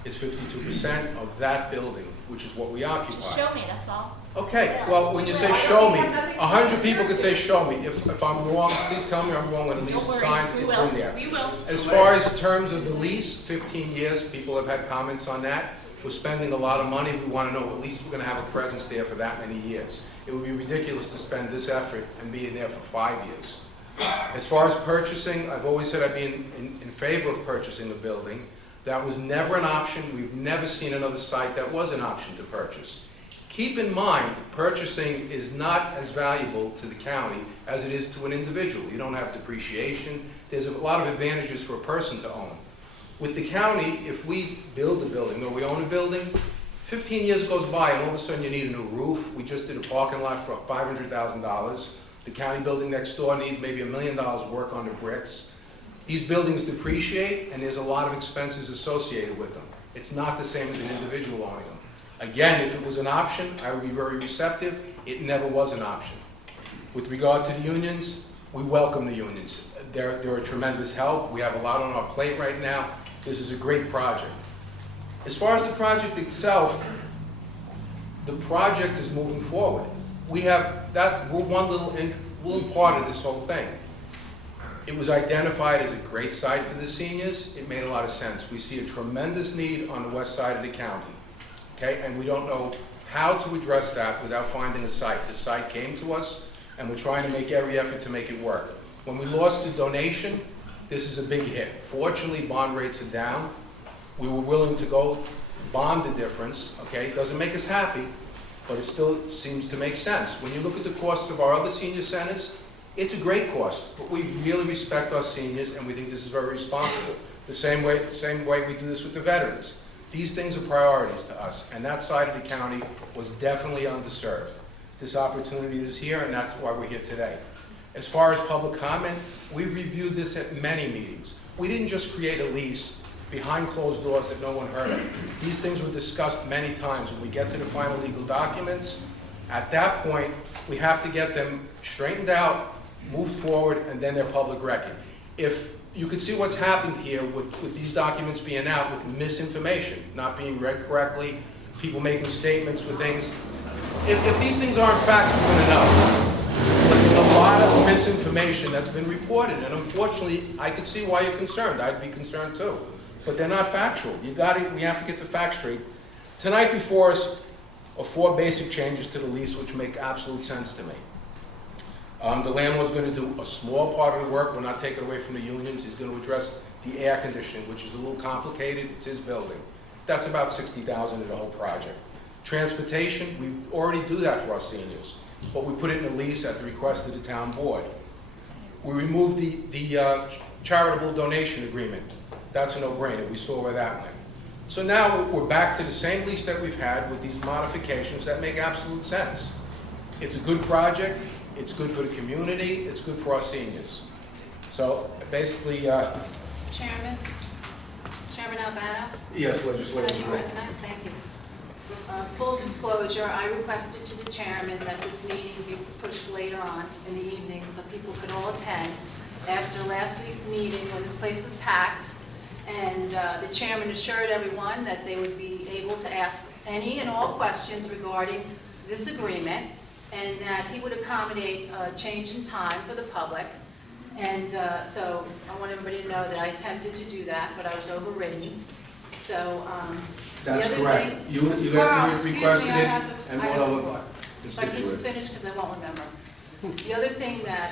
It's 52% of that building, which is what we occupy. Just show me, that's all. Okay, well, when you say show me, 100 people could say show me. If I'm wrong, please tell me I'm wrong when the lease is signed, it's in there. We will. As far as terms of the lease, 15 years, people have had comments on that. We're spending a lot of money. We want to know at least we're going to have a presence there for that many years. It would be ridiculous to spend this effort and be in there for 5 years. As far as purchasing, I've always said I'd be in favor of purchasing a building. That was never an option. We've never seen another site that was an option to purchase. Keep in mind, purchasing is not as valuable to the county as it is to an individual. You don't have depreciation. There's a lot of advantages for a person to own. With the county, if we build a building or we own a building, 15 years goes by and all of a sudden you need a new roof. We just did a parking lot for $500,000. The county building next door needs maybe $1 million work on the bricks. These buildings depreciate and there's a lot of expenses associated with them. It's not the same as an individual owning them. Again, if it was an option, I would be very receptive. It never was an option. With regard to the unions, we welcome the unions. They're a tremendous help. We have a lot on our plate right now. This is a great project. As far as the project itself, the project is moving forward. We have that, we're one little part of this whole thing. It was identified as a great site for the seniors. It made a lot of sense. We see a tremendous need on the west side of the county. Okay, and we don't know how to address that without finding a site. The site came to us, and we're trying to make every effort to make it work. When we lost the donation, this is a big hit. Fortunately, bond rates are down. We were willing to go bond the difference. Okay, it doesn't make us happy, but it still seems to make sense. When you look at the costs of our other senior centers, it's a great cost, but we really respect our seniors, and we think this is very responsible. The same way we do this with the veterans. These things are priorities to us, and that side of the county was definitely underserved. This opportunity is here, and that's why we're here today. As far as public comment, we've reviewed this at many meetings. We didn't just create a lease behind closed doors that no one heard of. These things were discussed many times. When we get to the final legal documents, at that point, we have to get them straightened out, moved forward, and then they're public record. If you could see what's happened here with these documents being out with misinformation, not being read correctly, people making statements for things. If these things aren't facts, we're going to know. But there's a lot of misinformation that's been reported, and unfortunately, I could see why you're concerned. I'd be concerned too. But they're not factual. We have to get the facts straight. Tonight before us are 4 basic changes to the lease which make absolute sense to me. The landlord's going to do a small part of the work. We're not taking away from the unions. He's going to address the air conditioning, which is a little complicated. It's his building. That's about $60,000 in the whole project. Transportation, we already do that for our seniors, but we put it in a lease at the request of the town board. We removed the charitable donation agreement. That's a no-brainer. We saw where that went. So now we're back to the same lease that we've had with these modifications that make absolute sense. It's a good project. It's good for the community. It's good for our seniors. So basically, Chairman Albano? yes, legislature. Thank you. Full disclosure, I requested to the chairman that this meeting be pushed later on in the evening so people could all attend. After last week's meeting, when this place was packed, and the chairman assured everyone that they would be able to ask any and all questions regarding this agreement, and that he would accommodate a change in time for the public. And so I want everybody to know that I attempted to do that, but I was overridden. So That's the other correct. thing, You Carl, had excuse me, requested I it, have the- and I one have- other If I could just constituent. finish, because I won't remember. The other thing that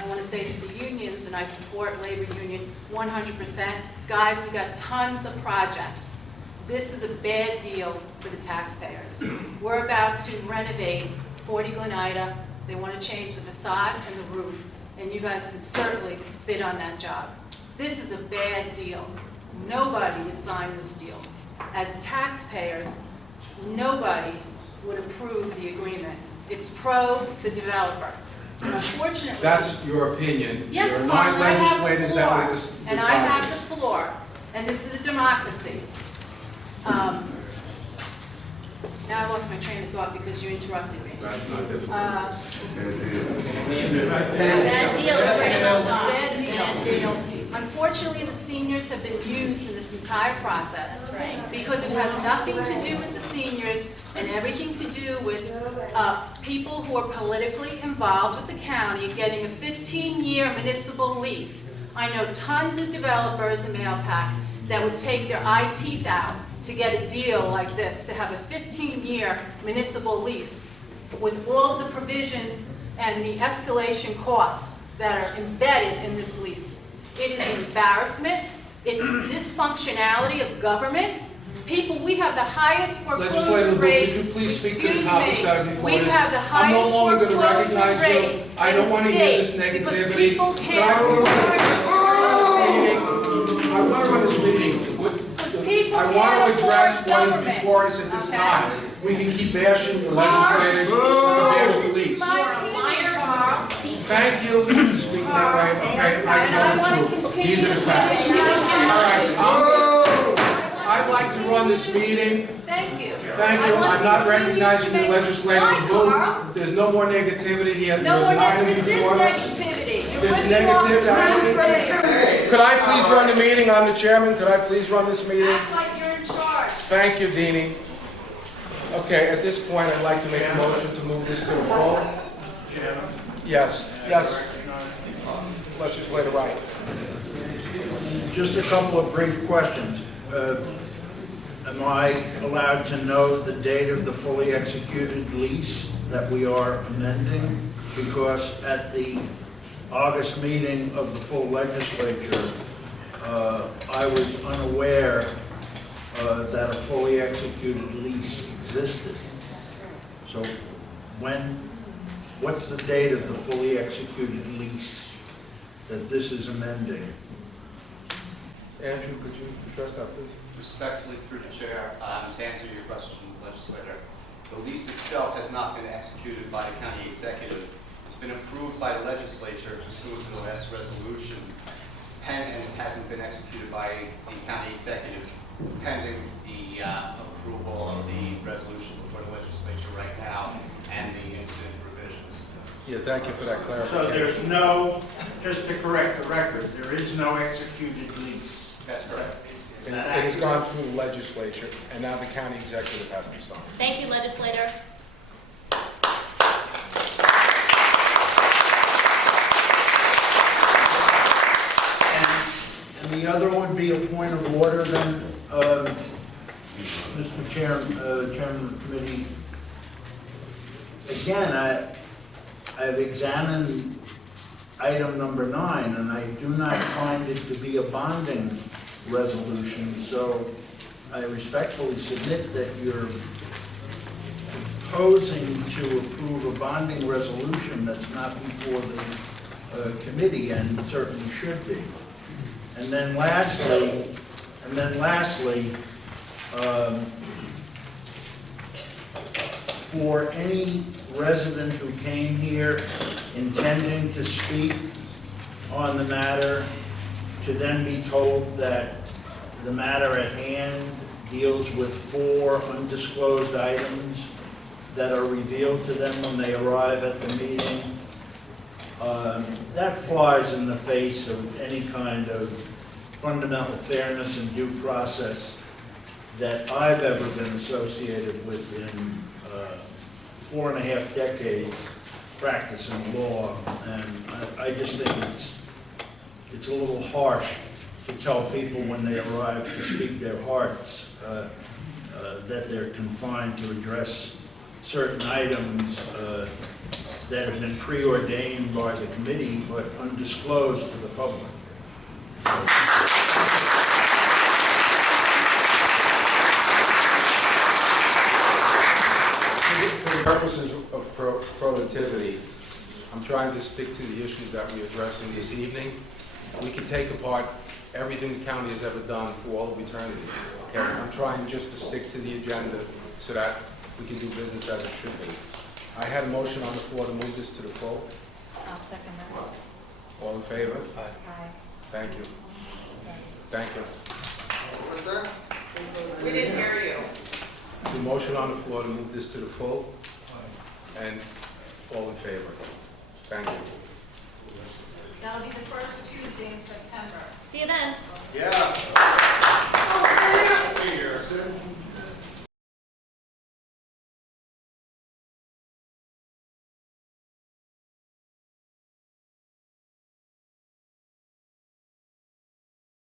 I want to say to the unions, and I support labor union 100%, guys, we got tons of projects. This is a bad deal for the taxpayers. We're about to renovate 40 Glenida. They want to change the facade and the roof, and you guys can certainly bid on that job. This is a bad deal. Nobody would sign this deal. As taxpayers, nobody would approve the agreement. It's pro the developer. And unfortunately, That's your opinion. yes, There are Carl, 9 I have the legislators that floor, will and I decide have this. the floor, and this is a democracy. Now I lost my train of thought because you interrupted me. That's not difficult. Bad deal is pretty well done. Bad deal. Unfortunately, the seniors have been used in this entire process because it has nothing to do with the seniors and everything to do with people who are politically involved with the county getting a 15-year municipal lease. I know tons of developers in Mailpack that would take their eye teeth out to get a deal like this, to have a 15-year municipal lease with all the provisions and the escalation costs that are embedded in this lease. It is an embarrassment. It's dysfunctionality of government. People, we have the highest Legislator foreclosure Luke, rate. could you please speak to the Excuse topics me. that are before We this? have the I'm no highest longer going to foreclosure recognize rate you. I in don't the want to hear this state because negativity. people But can't I afford want to run this meeting. people I can't want to address afford what is government. before us at this Okay. time. We can keep bashing the legislators, bash the police. Thank you for speaking that way. Okay, I tell the truth. These are the facts. All right, I'd like to run this meeting. Thank you. Thank you. I'm not recognizing the legislative vote. There's no more negativity here. No There's more an item this is before us. negativity. You're It's ripping off the negative. taxpayers. Could I please run the meeting? I'm the chairman. Could I please run this meeting? Act like you're in charge. Thank you, Deanie. Okay, at this point, I'd like to make a motion to move this to the floor. Yes, yes. Legislator Wright. Just a couple of brief questions. Am I allowed to know the date of the fully executed lease that we are amending? Because at the August meeting of the full legislature, I was unaware that a fully executed lease existed. So what's the date of the fully executed lease that this is amending? Andrew, could you address that, please? Respectfully, through the chair, to answer your question, legislator, the lease itself has not been executed by the county executive. It's been approved by the legislature pursuant to the last resolution, and it hasn't been executed by the county executive pending the approval of the resolution before the legislature right now and the incident revisions. Yeah, thank you for that So clarification. there's no, just to correct the record, there is no executed lease. That's correct. It has gone through the legislature, and now the county executive has to sign. Thank you, legislator. And the other would be a point of order then, Mr. Chairman of the committee. Again, I've examined item number 9, and I do not find it to be a bonding resolution. So I respectfully submit that you're proposing to approve a bonding resolution that's not before the committee and certainly should be. And then lastly, for any resident who came here intending to speak on the matter, to then be told that the matter at hand deals with 4 undisclosed items that are revealed to them when they arrive at the meeting, that flies in the face of any kind of fundamental fairness and due process that I've ever been associated with in 4.5 decades practicing law. And I just think it's a little harsh to tell people when they arrive to speak their hearts that they're confined to address certain items that have been preordained by the committee but undisclosed to the public. For the purposes of productivity, I'm trying to stick to the issues that we addressed in this evening. We can take apart everything the county has ever done for all of eternity. Okay, I'm trying just to stick to the agenda so that we can do business as it should be. I had a motion on the floor to move this to the full. I'll second that. All in favor? Aye. Thank you. Thank you. What was that? We didn't hear you. The motion on the floor to move this to the full, and all in favor. Thank you. That'll be the first Tuesday in September. See you then. Yeah. Oh, Hey, Harrison.